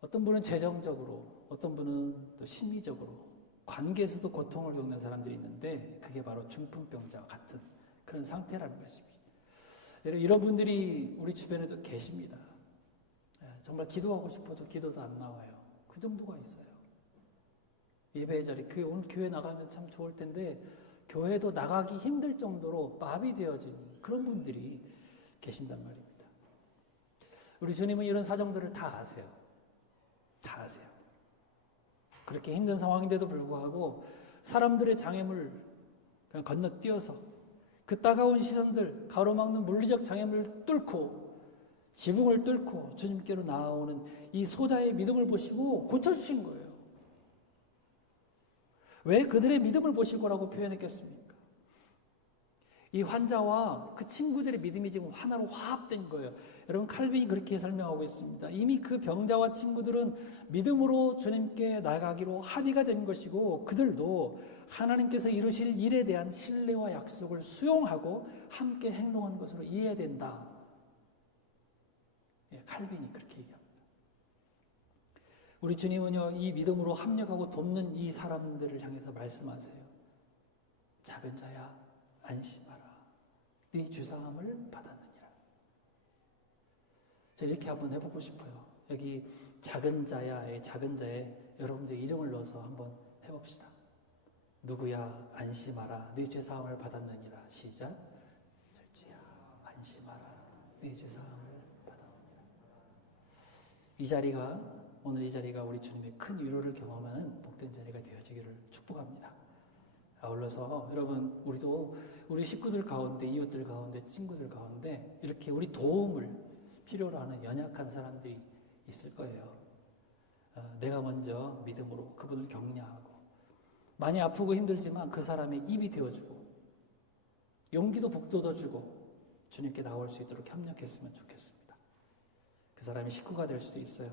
어떤 분은 재정적으로 어떤 분은 또 심리적으로 관계에서도 고통을 겪는 사람들이 있는데 그게 바로 중풍병자와 같은 그런 상태라는 것입니다. 이런 분들이 우리 주변에도 계십니다. 정말 기도하고 싶어도 기도도 안 나와요. 그 정도가 있어요. 예배의 자리, 오늘 교회 나가면 참 좋을 텐데 교회도 나가기 힘들 정도로 마비되어진 그런 분들이 계신단 말입니다. 우리 주님은 이런 사정들을 다 아세요. 다 아세요. 그렇게 힘든 상황인데도 불구하고 사람들의 장애물을 그냥 건너뛰어서 그 따가운 시선들, 가로막는 물리적 장애물을 뚫고 지붕을 뚫고 주님께로 나아오는 이 소자의 믿음을 보시고 고쳐주신 거예요. 왜 그들의 믿음을 보시고라고 표현했겠습니까? 이 환자와 그 친구들의 믿음이 지금 하나로 화합된 거예요. 여러분, 칼빈이 그렇게 설명하고 있습니다. 이미 그 병자와 친구들은 믿음으로 주님께 나가기로 합의가 된 것이고 그들도 하나님께서 이루실 일에 대한 신뢰와 약속을 수용하고 함께 행동한 것으로 이해된다. 칼빈이 그렇게 얘기합니다. 우리 주님은요, 이 믿음으로 합력하고 돕는 이 사람들을 향해서 말씀하세요. 작은 자야, 안심하라. 네 죄사함을 받았느니라. 제가 이렇게 한번 해보고 싶어요. 여기 작은 자야의 작은 자에 여러분들 이름을 넣어서 한번 해봅시다. 누구야, 안심하라. 네 죄사함을 받았느니라. 시작. 절지야, 안심하라. 네 죄사함을 받았느니라. 오늘 이 자리가 우리 주님의 큰 위로를 경험하는 복된 자리가 되어지기를 축복합니다. 아울러서 여러분, 우리도 우리 식구들 가운데, 이웃들 가운데, 친구들 가운데 이렇게 우리 도움을 필요로 하는 연약한 사람들이 있을 거예요. 내가 먼저 믿음으로 그분을 격려하고 많이 아프고 힘들지만 그 사람의 입이 되어주고 용기도 북돋워 주고 주님께 나올 수 있도록 협력했으면 좋겠습니다. 그 사람이 식구가 될 수도 있어요.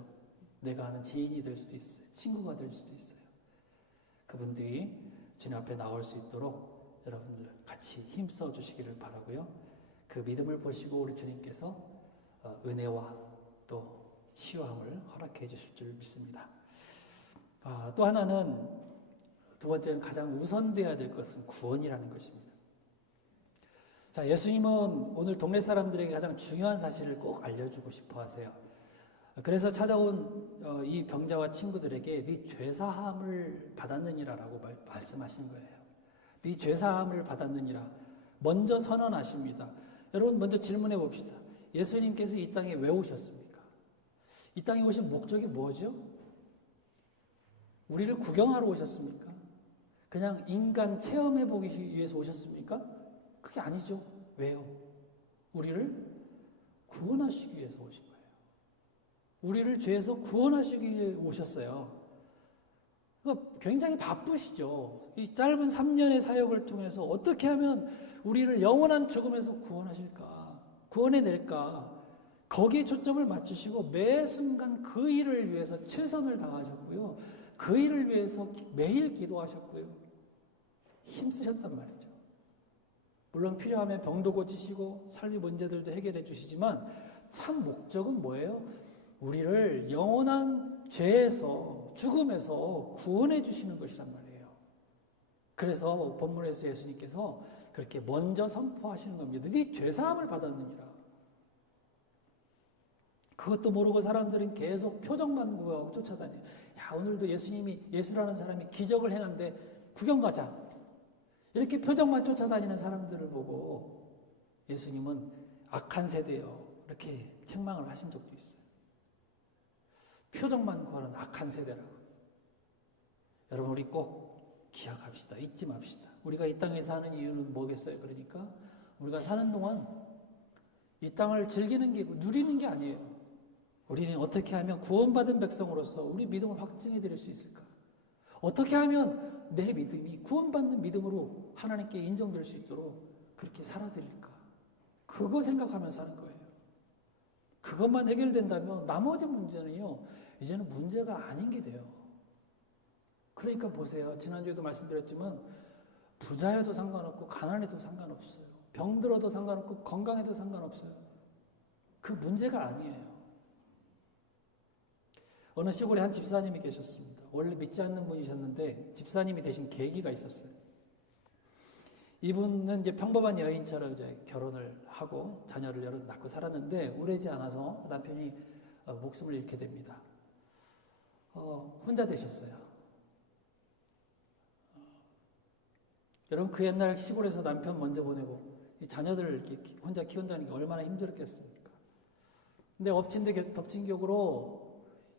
내가 아는 지인이 될 수도 있어요. 친구가 될 수도 있어요. 그분들이 주님 앞에 나올 수 있도록 여러분들 같이 힘써 주시기를 바라고요. 그 믿음을 보시고 우리 주님께서 은혜와 또 치유함을 허락해 주실 줄 믿습니다. 또 하나는, 두 번째는 가장 우선되어야 될 것은 구원이라는 것입니다. 자, 예수님은 오늘 동네 사람들에게 가장 중요한 사실을 꼭 알려주고 싶어 하세요. 그래서 찾아온 이 병자와 친구들에게 네 죄사함을 받았느니라라고 말씀하시는 거예요. 네 죄사함을 받았느니라 먼저 선언하십니다. 여러분, 먼저 질문해 봅시다. 예수님께서 이 땅에 왜 오셨습니까? 이 땅에 오신 목적이 뭐죠? 우리를 구경하러 오셨습니까? 그냥 인간 체험해 보기 위해서 오셨습니까? 그게 아니죠. 왜요? 우리를 구원하시기 위해서 오신 거예요. 우리를 죄에서 구원하시기 위해 오셨어요. 그러니까 굉장히 바쁘시죠. 이 짧은 3년의 사역을 통해서 어떻게 하면 우리를 영원한 죽음에서 구원하실까? 구원해낼까? 거기에 초점을 맞추시고 매 순간 그 일을 위해서 최선을 다하셨고요. 그 일을 위해서 매일 기도하셨고요. 힘쓰셨단 말이죠. 물론 필요하면 병도 고치시고 삶의 문제들도 해결해 주시지만 참 목적은 뭐예요? 우리를 영원한 죄에서, 죽음에서 구원해 주시는 것이란 말이에요. 그래서 본문에서 예수님께서 그렇게 먼저 선포하시는 겁니다. 네 죄사함을 받았느니라. 그것도 모르고 사람들은 계속 표정만 구하고 쫓아다녀요. 야, 오늘도 예수라는 사람이 기적을 행한데 구경 가자. 이렇게 표정만 쫓아다니는 사람들을 보고 예수님은 악한 세대요, 이렇게 책망을 하신 적도 있어요. 표정만 구하는 악한 세대라고. 여러분, 우리 꼭 기억합시다. 잊지 맙시다. 우리가 이 땅에 사는 이유는 뭐겠어요? 그러니까 우리가 사는 동안 이 땅을 즐기는 게, 누리는 게 아니에요. 우리는 어떻게 하면 구원받은 백성으로서 우리 믿음을 확증해 드릴 수 있을까? 어떻게 하면 내 믿음이 구원받는 믿음으로 하나님께 인정될 수 있도록 그렇게 살아드릴까? 그거 생각하면서 사는 거예요. 그것만 해결된다면 나머지 문제는요, 이제는 문제가 아닌 게 돼요. 그러니까 보세요. 지난주에도 말씀드렸지만 부자여도 상관없고 가난해도 상관없어요. 병들어도 상관없고 건강해도 상관없어요. 그 문제가 아니에요. 어느 시골에 한 집사님이 계셨습니다. 원래 믿지 않는 분이셨는데 집사님이 되신 계기가 있었어요. 이분은 이제 평범한 여인처럼 이제 결혼을 하고 자녀를 여러 낳고 살았는데 오래지 않아서 남편이 목숨을 잃게 됩니다. 혼자 되셨어요. 여러분, 그 옛날 시골에서 남편 먼저 보내고 이 자녀들을 이렇게 혼자 키운다는 게 얼마나 힘들었겠습니까? 근데 덮친 격으로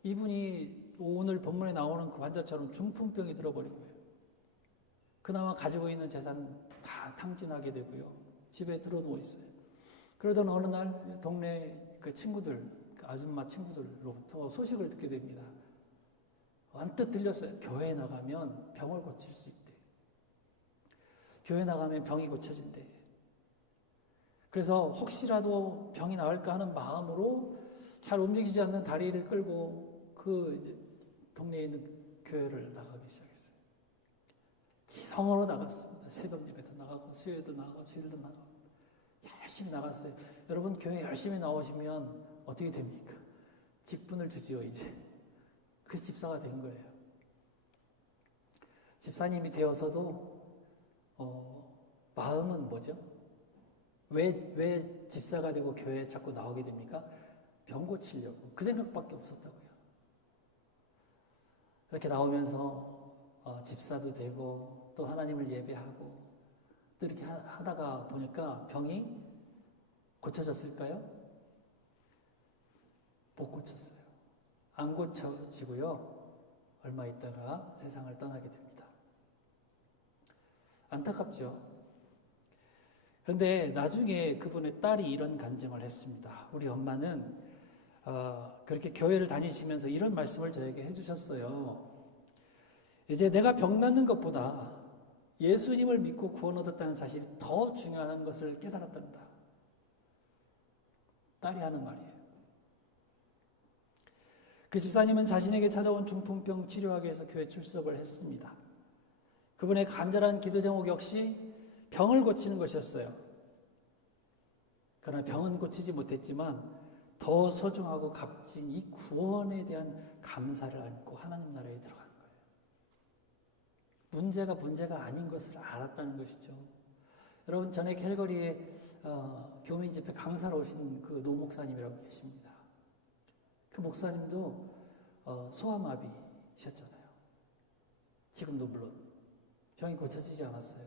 이분이 오늘 본문에 나오는 그 환자처럼 중풍병이 들어버린 거예요. 그나마 가지고 있는 재산 다 탕진하게 되고요. 집에 들어누워 있어요. 그러던 어느 날 동네 그 친구들, 그 아줌마 친구들로부터 소식을 듣게 됩니다. 언뜻 들렸어요. 교회에 나가면 병을 고칠 수 있대. 교회 나가면 병이 고쳐진대. 그래서 혹시라도 병이 나을까 하는 마음으로 잘 움직이지 않는 다리를 끌고 그 이제 동네에 있는 교회를 나가기 시작했어요. 지성으로 나갔습니다. 새벽 예배도 나가고 수요일도 나가고 주일도 나가고 열심히 나갔어요. 여러분, 교회 열심히 나오시면 어떻게 됩니까? 직분을 주지요, 이제. 그 집사가 된 거예요. 집사님이 되어서도 마음은 뭐죠? 왜 집사가 되고 교회에 자꾸 나오게 됩니까? 병 고치려고. 그 생각밖에 없었다고요. 이렇게 나오면서 집사도 되고 또 하나님을 예배하고 또 이렇게 하다가 보니까 병이 고쳐졌을까요? 못 고쳤어요. 안 고쳐지고요. 얼마 있다가 세상을 떠나게 됩니다. 안타깝죠? 그런데 나중에 그분의 딸이 이런 간증을 했습니다. 우리 엄마는 그렇게 교회를 다니시면서 이런 말씀을 저에게 해주셨어요. 이제 내가 병 낫는 것보다 예수님을 믿고 구원 얻었다는 사실이 더 중요한 것을 깨달았답니다. 딸이 하는 말이에요. 그 집사님은 자신에게 찾아온 중풍병 치료하기 위해서 교회 출석을 했습니다. 그분의 간절한 기도 제목 역시 병을 고치는 것이었어요. 그러나 병은 고치지 못했지만 더 소중하고 값진 이 구원에 대한 감사를 안고 하나님 나라에 들어간 거예요. 문제가 아닌 것을 알았다는 것이죠. 여러분, 전에 캘거리에 교민 집회 강사로 오신 그 노 목사님이라고 계십니다. 그 목사님도 소아마비셨잖아요. 지금도 물론 병이 고쳐지지 않았어요.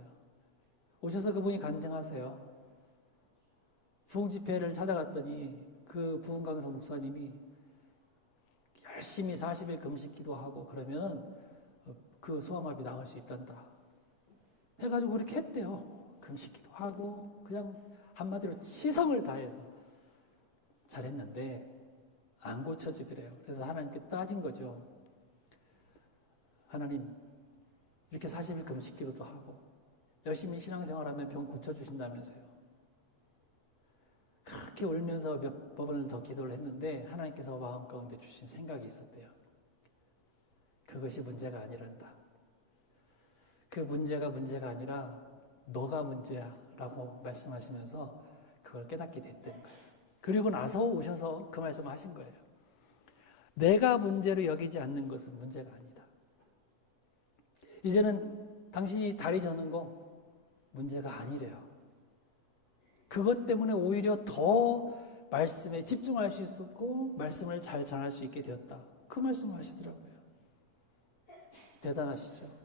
오셔서 그분이 간증하세요. 부흥 집회를 찾아갔더니 그 부흥 강사 목사님이 열심히 40일 금식 기도하고 그러면 그 소아마비 나을 수 있단다 해가지고 그렇게 했대요. 금식 기도하고 그냥 한마디로 치성을 다해서 잘했는데 안 고쳐지더래요. 그래서 하나님께 따진 거죠. 하나님, 이렇게 40일 금식 기도도 하고 열심히 신앙생활하면 병 고쳐주신다면서요. 그렇게 울면서 몇 번을 더 기도를 했는데 하나님께서 마음 가운데 주신 생각이 있었대요. 그것이 문제가 아니란다. 그 문제가 아니라 너가 문제야 라고 말씀하시면서 그걸 깨닫게 됐다는 거예요. 그리고 나서 오셔서 그 말씀을 하신 거예요. 내가 문제로 여기지 않는 것은 문제가 아니다. 이제는 당신이 다리 저는 거 문제가 아니래요. 그것 때문에 오히려 더 말씀에 집중할 수 있었고 말씀을 잘 전할 수 있게 되었다. 그 말씀을 하시더라고요. 대단하시죠.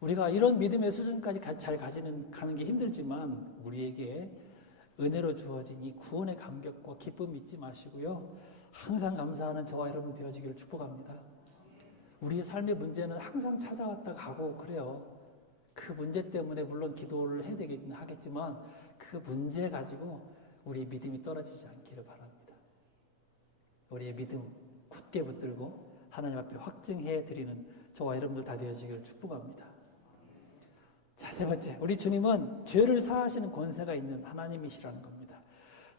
우리가 이런 믿음의 수준까지 잘 가는 게 힘들지만 우리에게 은혜로 주어진 이 구원의 감격과 기쁨 잊지 마시고요. 항상 감사하는 저와 여러분 되어지기를 축복합니다. 우리의 삶의 문제는 항상 찾아왔다 가고 그래요. 그 문제 때문에 물론 기도를 해야 되긴 하겠지만 그 문제 가지고 우리의 믿음이 떨어지지 않기를 바랍니다. 우리의 믿음 굳게 붙들고 하나님 앞에 확증해 드리는 저와 여러분들 다 되어지기를 축복합니다. 자, 세 번째, 우리 주님은 죄를 사하시는 권세가 있는 하나님이시라는 겁니다.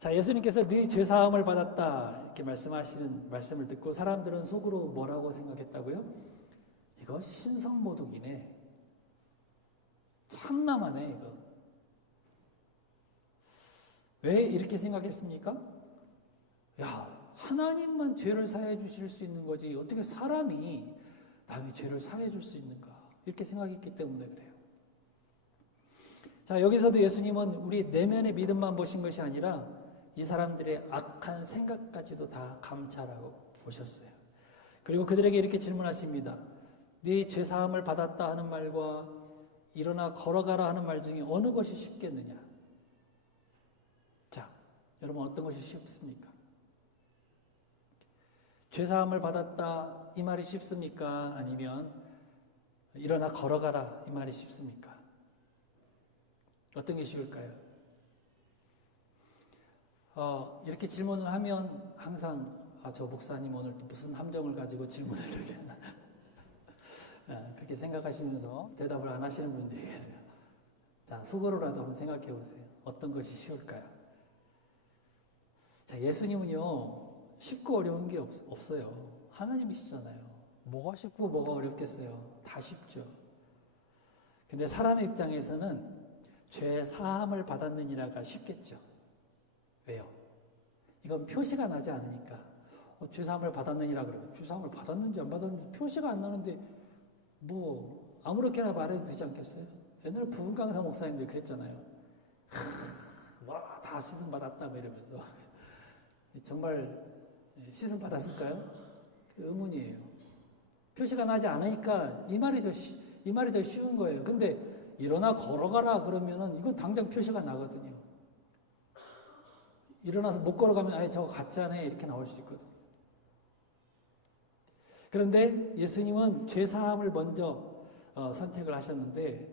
자, 예수님께서 네 죄 사함을 받았다 이렇게 말씀하시는 말씀을 듣고 사람들은 속으로 뭐라고 생각했다고요? 이거 신성모독이네. 참남하네 이거. 왜 이렇게 생각했습니까? 야, 하나님만 죄를 사해 주실 수 있는 거지 어떻게 사람이 남의 죄를 사해 줄 수 있는가 이렇게 생각했기 때문에 그래요. 자, 여기서도 예수님은 우리 내면의 믿음만 보신 것이 아니라 이 사람들의 악한 생각까지도 다 감찰하고 보셨어요. 그리고 그들에게 이렇게 질문하십니다. 네 죄사함을 받았다 하는 말과 일어나 걸어가라 하는 말 중에 어느 것이 쉽겠느냐? 자, 여러분 어떤 것이 쉽습니까? 죄사함을 받았다 이 말이 쉽습니까? 아니면 일어나 걸어가라 이 말이 쉽습니까? 어떤 게 쉬울까요? 이렇게 질문을 하면 항상 저 목사님 오늘 또 무슨 함정을 가지고 질문을 저기 하나 그렇게 생각하시면서 대답을 안 하시는 분들이 계세요. 자, 속으로라도 한번 생각해 보세요. 어떤 것이 쉬울까요? 자, 예수님은요 쉽고 어려운 게 없어요. 하나님이시잖아요. 뭐가 쉽고 뭐가 어렵겠어요? 다 쉽죠. 근데 사람의 입장에서는 죄 사함을 받았느니라가 쉽겠죠. 왜요? 이건 표시가 나지 않으니까. 죄 사함을 받았느니라 그러면 죄 사함을 받았는지 안 받았는지 표시가 안 나는데 뭐 아무렇게나 말해도 되지 않겠어요? 옛날에 부흥 강사 목사님들 그랬잖아요. 와, 다 시선 받았다 뭐 이러면서 정말 시선 받았을까요? 그 의문이에요. 표시가 나지 않으니까 이 말이 더 쉬운 거예요. 근데 일어나 걸어가라 그러면은 이건 당장 표시가 나거든요. 일어나서 못 걸어가면 아예 저거 가짜네 이렇게 나올 수 있거든요. 그런데 예수님은 죄사함을 먼저 선택을 하셨는데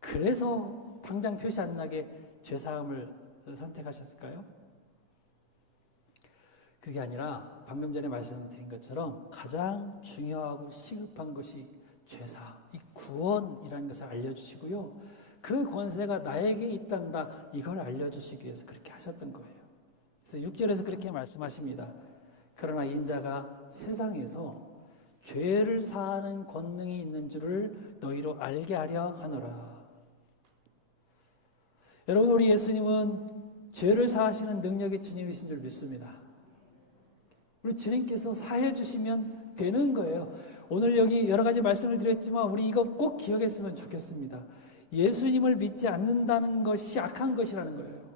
그래서 당장 표시 안 나게 죄사함을 선택하셨을까요? 그게 아니라 방금 전에 말씀드린 것처럼 가장 중요하고 시급한 것이 죄사함, 이 구원이라는 것을 알려주시고요. 그 권세가 나에게 있단다 이걸 알려주시기 위해서 그렇게 하셨던 거예요. 그래서 6절에서 그렇게 말씀하십니다. 그러나 인자가 세상에서 죄를 사하는 권능이 있는 줄을 너희로 알게 하려 하노라. 여러분, 우리 예수님은 죄를 사하시는 능력의 주님이신 줄 믿습니다. 우리 주님께서 사해 주시면 되는 거예요. 오늘 여기 여러 가지 말씀을 드렸지만 우리 이거 꼭 기억했으면 좋겠습니다. 예수님을 믿지 않는다는 것이 악한 것이라는 거예요.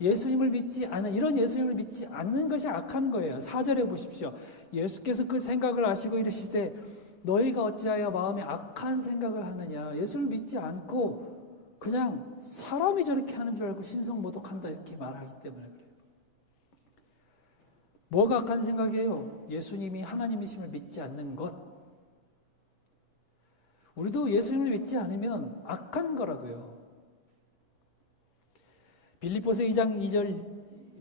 예수님을 믿지 않는, 이런 예수님을 믿지 않는 것이 악한 거예요. 4절에 보십시오. 예수께서 그 생각을 아시고 이르시되 너희가 어찌하여 마음에 악한 생각을 하느냐. 예수를 믿지 않고 그냥 사람이 저렇게 하는 줄 알고 신성모독한다 이렇게 말하기 때문에 그래요. 뭐가 악한 생각이에요? 예수님이 하나님이심을 믿지 않는 것. 우리도 예수님을 믿지 않으면 악한 거라고요. 빌립보서 2장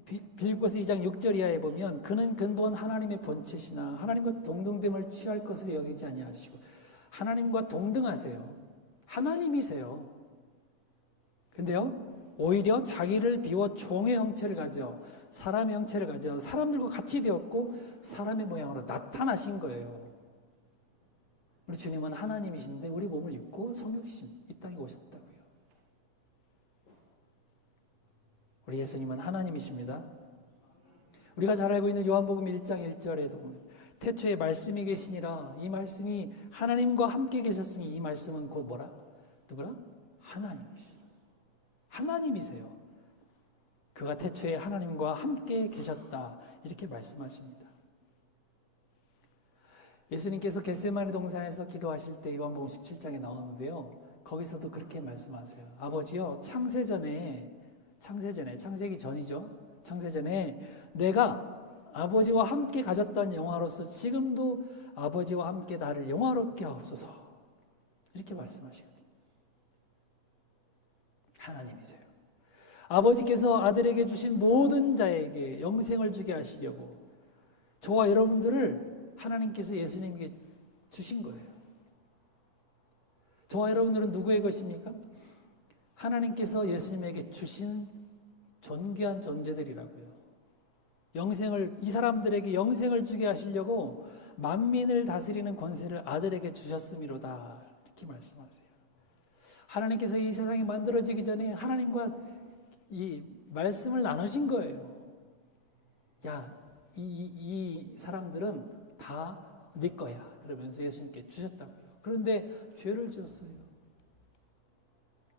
6절 이하에 보면 그는 근본 하나님의 본체시나 하나님과 동등됨을 취할 것을 여기지 아니하시고 하나님과 동등하세요. 하나님이세요. 근데요, 오히려 자기를 비워 종의 형체를 가져 사람의 형체를 가져 사람들과 같이 되었고 사람의 모양으로 나타나신 거예요. 우리 주님은 하나님이신데 우리 몸을 입고 성육신 이 땅에 오셨다고요. 우리 예수님은 하나님이십니다. 우리가 잘 알고 있는 요한복음 1장 1절에도 태초에 말씀이 계시니라. 이 말씀이 하나님과 함께 계셨으니 이 말씀은 곧 뭐라? 누구라? 하나님이시라. 하나님이세요. 그가 태초에 하나님과 함께 계셨다. 이렇게 말씀하십니다. 예수님께서 겟세마네 동산에서 기도하실 때 요한복음 17장에 나오는데요. 거기서도 그렇게 말씀하세요. 아버지요, 창세기 전이죠. 창세전에 내가 아버지와 함께 가졌던 영화로서 지금도 아버지와 함께 나를 영화롭게 하옵소서. 이렇게 말씀하시거든요. 하나님이세요. 아버지께서 아들에게 주신 모든 자에게 영생을 주게 하시려고 저와 여러분들을 하나님께서 예수님에게 주신 거예요. 저와 여러분들은 누구의 것입니까? 하나님께서 예수님에게 주신 존귀한 존재들이라고요. 이 사람들에게 영생을 주게 하시려고 만민을 다스리는 권세를 아들에게 주셨음이로다. 이렇게 말씀하세요. 하나님께서 이 세상이 만들어지기 전에 하나님과 이 말씀을 나누신 거예요. 야, 이 사람들은 다 네 거야. 그러면서 예수님께 주셨다고요. 그런데 죄를 지었어요.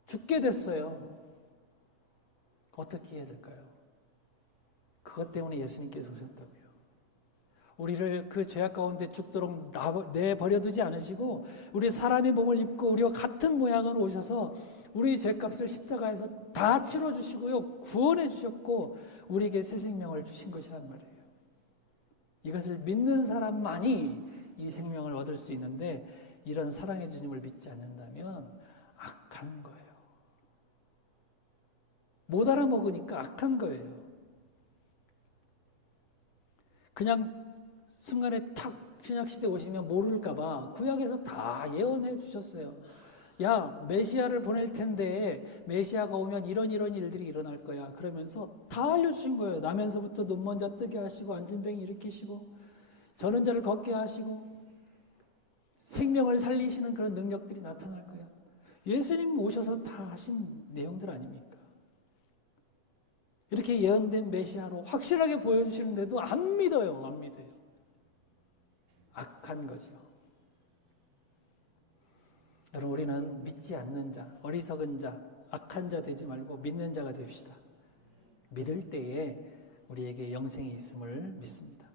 죽게 됐어요. 어떻게 해야 될까요? 그것 때문에 예수님께서 오셨다고요. 우리를 그 죄악 가운데 죽도록 내버려두지 않으시고 우리 사람의 몸을 입고 우리와 같은 모양으로 오셔서 우리 죄값을 십자가에서 다 치러주시고요. 구원해 주셨고 우리에게 새 생명을 주신 것이란 말이에요. 이것을 믿는 사람만이 이 생명을 얻을 수 있는데 이런 사랑의 주님을 믿지 않는다면 악한 거예요. 못 알아먹으니까 악한 거예요. 그냥 순간에 탁 신약시대 오시면 모를까봐 구약에서 다 예언해 주셨어요. 야, 메시아를 보낼 텐데 메시아가 오면 이런 일들이 일어날 거야. 그러면서 다 알려주신 거예요. 나면서부터 눈먼 자 뜨게 하시고 앉은뱅이 일으키시고 저는 자를 걷게 하시고 생명을 살리시는 그런 능력들이 나타날 거야. 예수님 오셔서 다 하신 내용들 아닙니까? 이렇게 예언된 메시아로 확실하게 보여주시는데도 안 믿어요. 안 믿어요. 악한 거죠. 여러분, 우리는 믿지 않는 자, 어리석은 자, 악한 자 되지 말고 믿는 자가 됩시다. 믿을 때에 우리에게 영생이 있음을 믿습니다.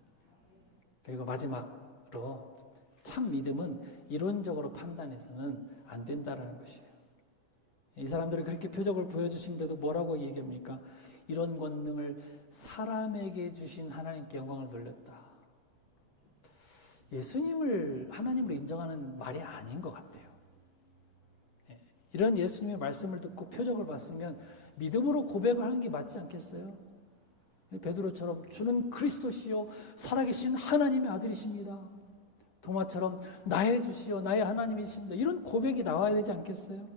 그리고 마지막으로 참 믿음은 이론적으로 판단해서는 안 된다라는 것이에요. 이 사람들이 그렇게 표적을 보여주신데도 뭐라고 얘기합니까? 이런 권능을 사람에게 주신 하나님께 영광을 돌렸다. 예수님을 하나님으로 인정하는 말이 아닌 것 같아요. 이런 예수님의 말씀을 듣고 표적을 봤으면 믿음으로 고백을 하는 게 맞지 않겠어요? 베드로처럼 주는 그리스도시요 살아계신 하나님의 아들이십니다. 도마처럼 나의 주시요 나의 하나님이십니다. 이런 고백이 나와야 되지 않겠어요?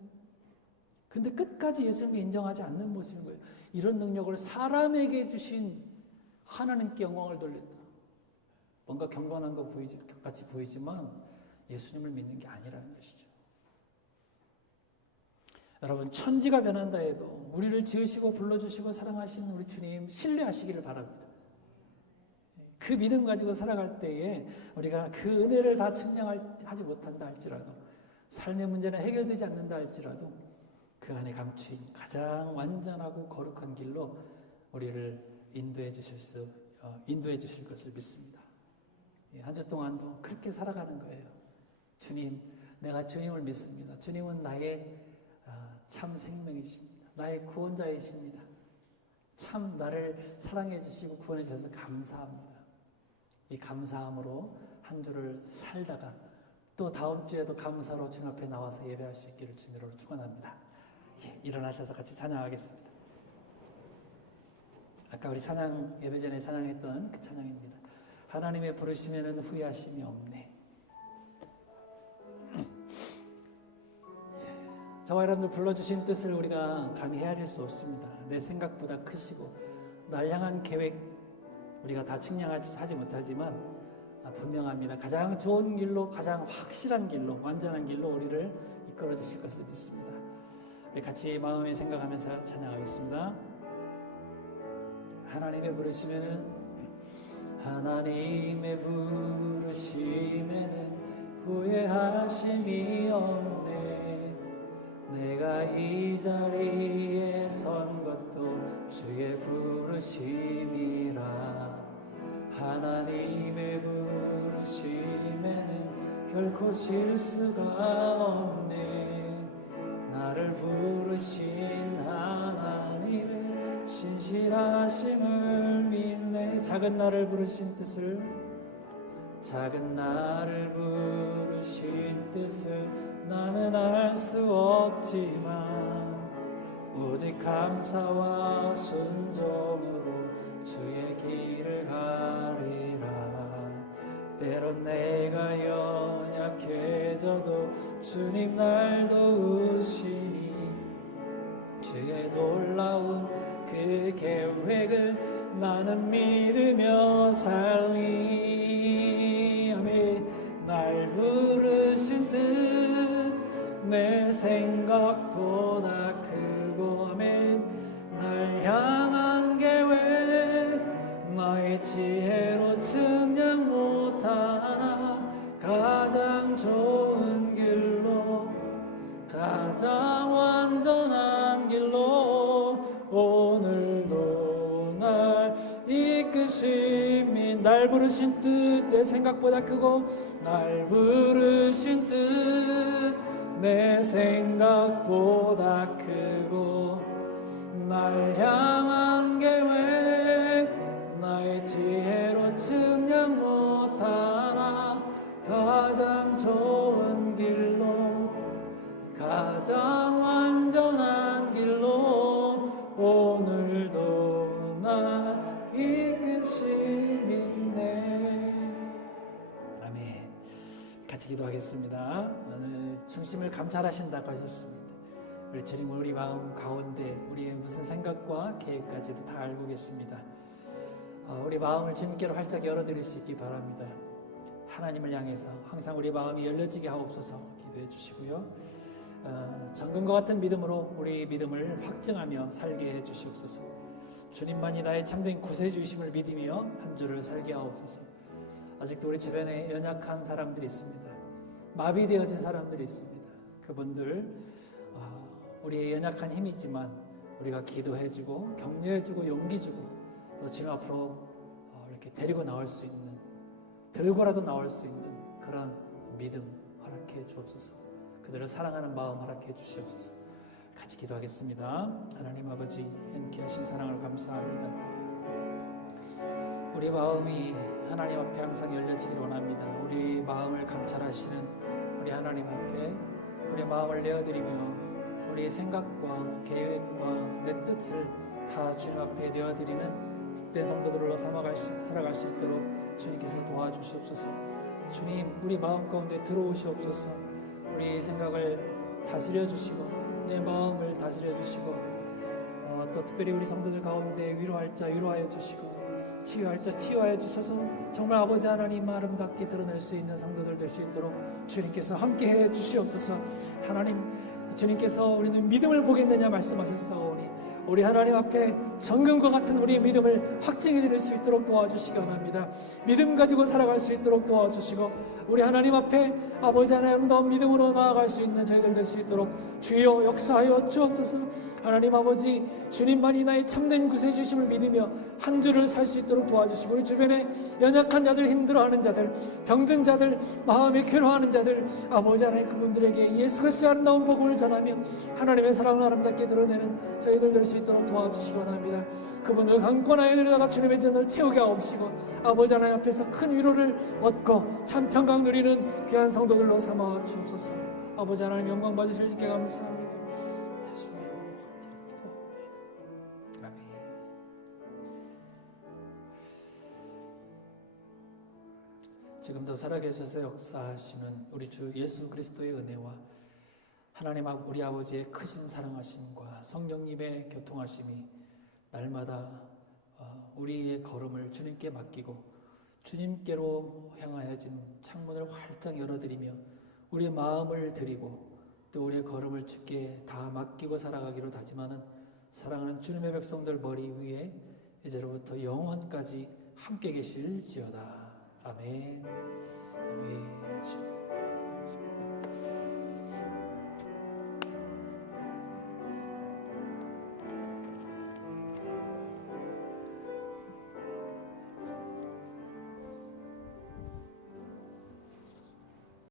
근데 끝까지 예수님을 인정하지 않는 모습인 거예요. 이런 능력을 사람에게 주신 하나님께 영광을 돌렸다. 뭔가 경건한 것 같이 보이지만 예수님을 믿는 게 아니라는 것이죠. 여러분, 천지가 변한다 해도 우리를 지으시고 불러주시고 사랑하시는 우리 주님 신뢰하시기를 바랍니다. 그 믿음 가지고 살아갈 때에 우리가 그 은혜를 다 측량하지 못한다 할지라도, 삶의 문제는 해결되지 않는다 할지라도 그 안에 감추인 가장 완전하고 거룩한 길로 우리를 인도해 주실 것을 믿습니다. 한 주 동안도 그렇게 살아가는 거예요. 주님, 내가 주님을 믿습니다. 주님은 나의 참 생명이십니다. 나의 구원자이십니다. 참 나를 사랑해 주시고 구원해 주셔서 감사합니다. 이 감사함으로 한 주를 살다가 또 다음 주에도 감사로 주님 앞에 나와서 예배할 수 있기를 주님으로 축원합니다. 일어나셔서 같이 찬양하겠습니다. 아까 우리 찬양 예배 전에 찬양했던 그 찬양입니다. 하나님의 부르시면은 후회하심이 없네. 저와 여러분들 불러주신 뜻을 우리가 감히 헤아릴 수 없습니다. 내 생각보다 크시고 날 향한 계획 우리가 다 측량하지 못하지만 분명합니다. 가장 좋은 길로, 가장 확실한 길로, 완전한 길로 우리를 이끌어 주실 것을 믿습니다. 우리 같이 마음에 생각하면서 찬양하겠습니다. 하나님의 부르시면은 하나님의 부르심에는 후회하심이 없네. 내가 이 자리에 선 것도 주의 부르심이라. 하나님의 부르심에는 결코 실수가 없네. 나를 부르신 하나님의 신실하심을 믿네. 작은 나를 부르신 뜻을, 작은 나를 부르신 뜻을 나는 알 수 없지만 오직 감사와 순종으로 주의 길을 가리라. 때론 내가 연약해져도 주님 날 도우시니 주의 놀라운 그 계획을 나는 믿으며 살리. 아멘. 날 부르신 뜻 내 생각보다 크고, 아멘. 날 향한 계획 나의 지혜로 측량 못하나 가장 좋은 길로, 가장 완전한 길로 오늘도 날 이끄심이. 날 부르신 뜻 내 생각보다 크고, 날 부르신 뜻 내 생각보다 크고, 날 향한 계획 나의 지혜로 측량 못하나 가장 좋은 길로, 가장 완전한 길로 오늘도 날 이끄심이네. 아멘. 같이 기도하겠습니다. 오늘 중심을 감찰하신다고 하셨습니다. 우리 주님, 우리 마음 가운데 우리의 무슨 생각과 계획까지도 다 알고 계십니다. 우리 마음을 주님께로 활짝 열어드릴 수 있기 바랍니다. 하나님을 향해서 항상 우리 마음이 열려지게 하옵소서 기도해 주시고요. 정금과 같은 믿음으로 우리 믿음을 확증하며 살게 해 주시옵소서. 주님만이 나의 참된 구세주이심을 믿으며 한 주를 살게 하옵소서. 아직도 우리 주변에 연약한 사람들이 있습니다. 마비되어진 사람들이 있습니다. 그분들 우리의 연약한 힘이지만 우리가 기도해주고 격려해주고 용기주고 또 주님 앞으로 이렇게 데리고 나올 수 있는, 들고라도 나올 수 있는 그런 믿음 허락해 주옵소서. 그들을 사랑하는 마음 허락해 주시옵소서. 같이 기도하겠습니다. 하나님 아버지, 함께 하신 사랑을 감사합니다. 우리 마음이 하나님 앞에 항상 열려지길 원합니다. 우리 마음을 감찰하시는 우리 하나님 앞에 우리 마음을 내어드리며 우리의 생각과 계획과 내 뜻을 다 주님 앞에 내어드리는 복된 성도들로 살아갈 수 있도록 주님께서 도와주시옵소서. 주님, 우리 마음 가운데 들어오시옵소서. 우리 생각을 다스려 주시고 내 마음을 다스려 주시고 또 특별히 우리 성도들 가운데 위로할 자 위로하여 주시고 치유할 자 치유하여 주셔서 정말 아버지 하나님 아름답게 드러낼 수 있는 성도들 될 수 있도록 주님께서 함께해 주시옵소서. 하나님, 주님께서 우리는 믿음을 보겠느냐 말씀하셨사오니 우리 하나님 앞에 정금과 같은 우리의 믿음을 확증해 드릴 수 있도록 도와주시기 원합니다. 믿음 가지고 살아갈 수 있도록 도와주시고 우리 하나님 앞에 아버지 하나님 아름다운 믿음으로 나아갈 수 있는 저희들 될 수 있도록 주여 역사하여 주옵소서. 하나님 아버지, 주님만이 나의 참된 구세주심을 믿으며 한 주를 살 수 있도록 도와주시고 우리 주변에 연약한 자들, 힘들어하는 자들, 병든 자들, 마음에 괴로워하는 자들, 아버지 하나님 그분들에게 예수 그리스도의 아름다운 복음을 전하며 하나님의 사랑을 아름답게 드러내는 저희들 될 수 있도록 도와주시기 원합니다. 그분을 강권하여 내려다가 주님의 전을 채우게 하옵시고 아버지 하나님 앞에서 큰 위로를 얻고 참 평강 누리는 귀한 성도들로 삼아 주옵소서. 아버지 하나님 영광 받으실 주께 감사합니다. 예수님 기도합니다. 아멘. 지금도 살아계셔서 역사하시는 우리 주 예수 그리스도의 은혜와 하나님 우리 아버지의 크신 사랑하심과 성령님의 교통하심이 날마다 우리의 걸음을 주님께 맡기고 주님께로 향하여진 창문을 활짝 열어드리며 우리의 마음을 드리고 또 우리의 걸음을 주께 다 맡기고 살아가기로 다짐하는 사랑하는 주님의 백성들 머리 위에 이제로부터 영원까지 함께 계실지어다. 아멘. 아멘.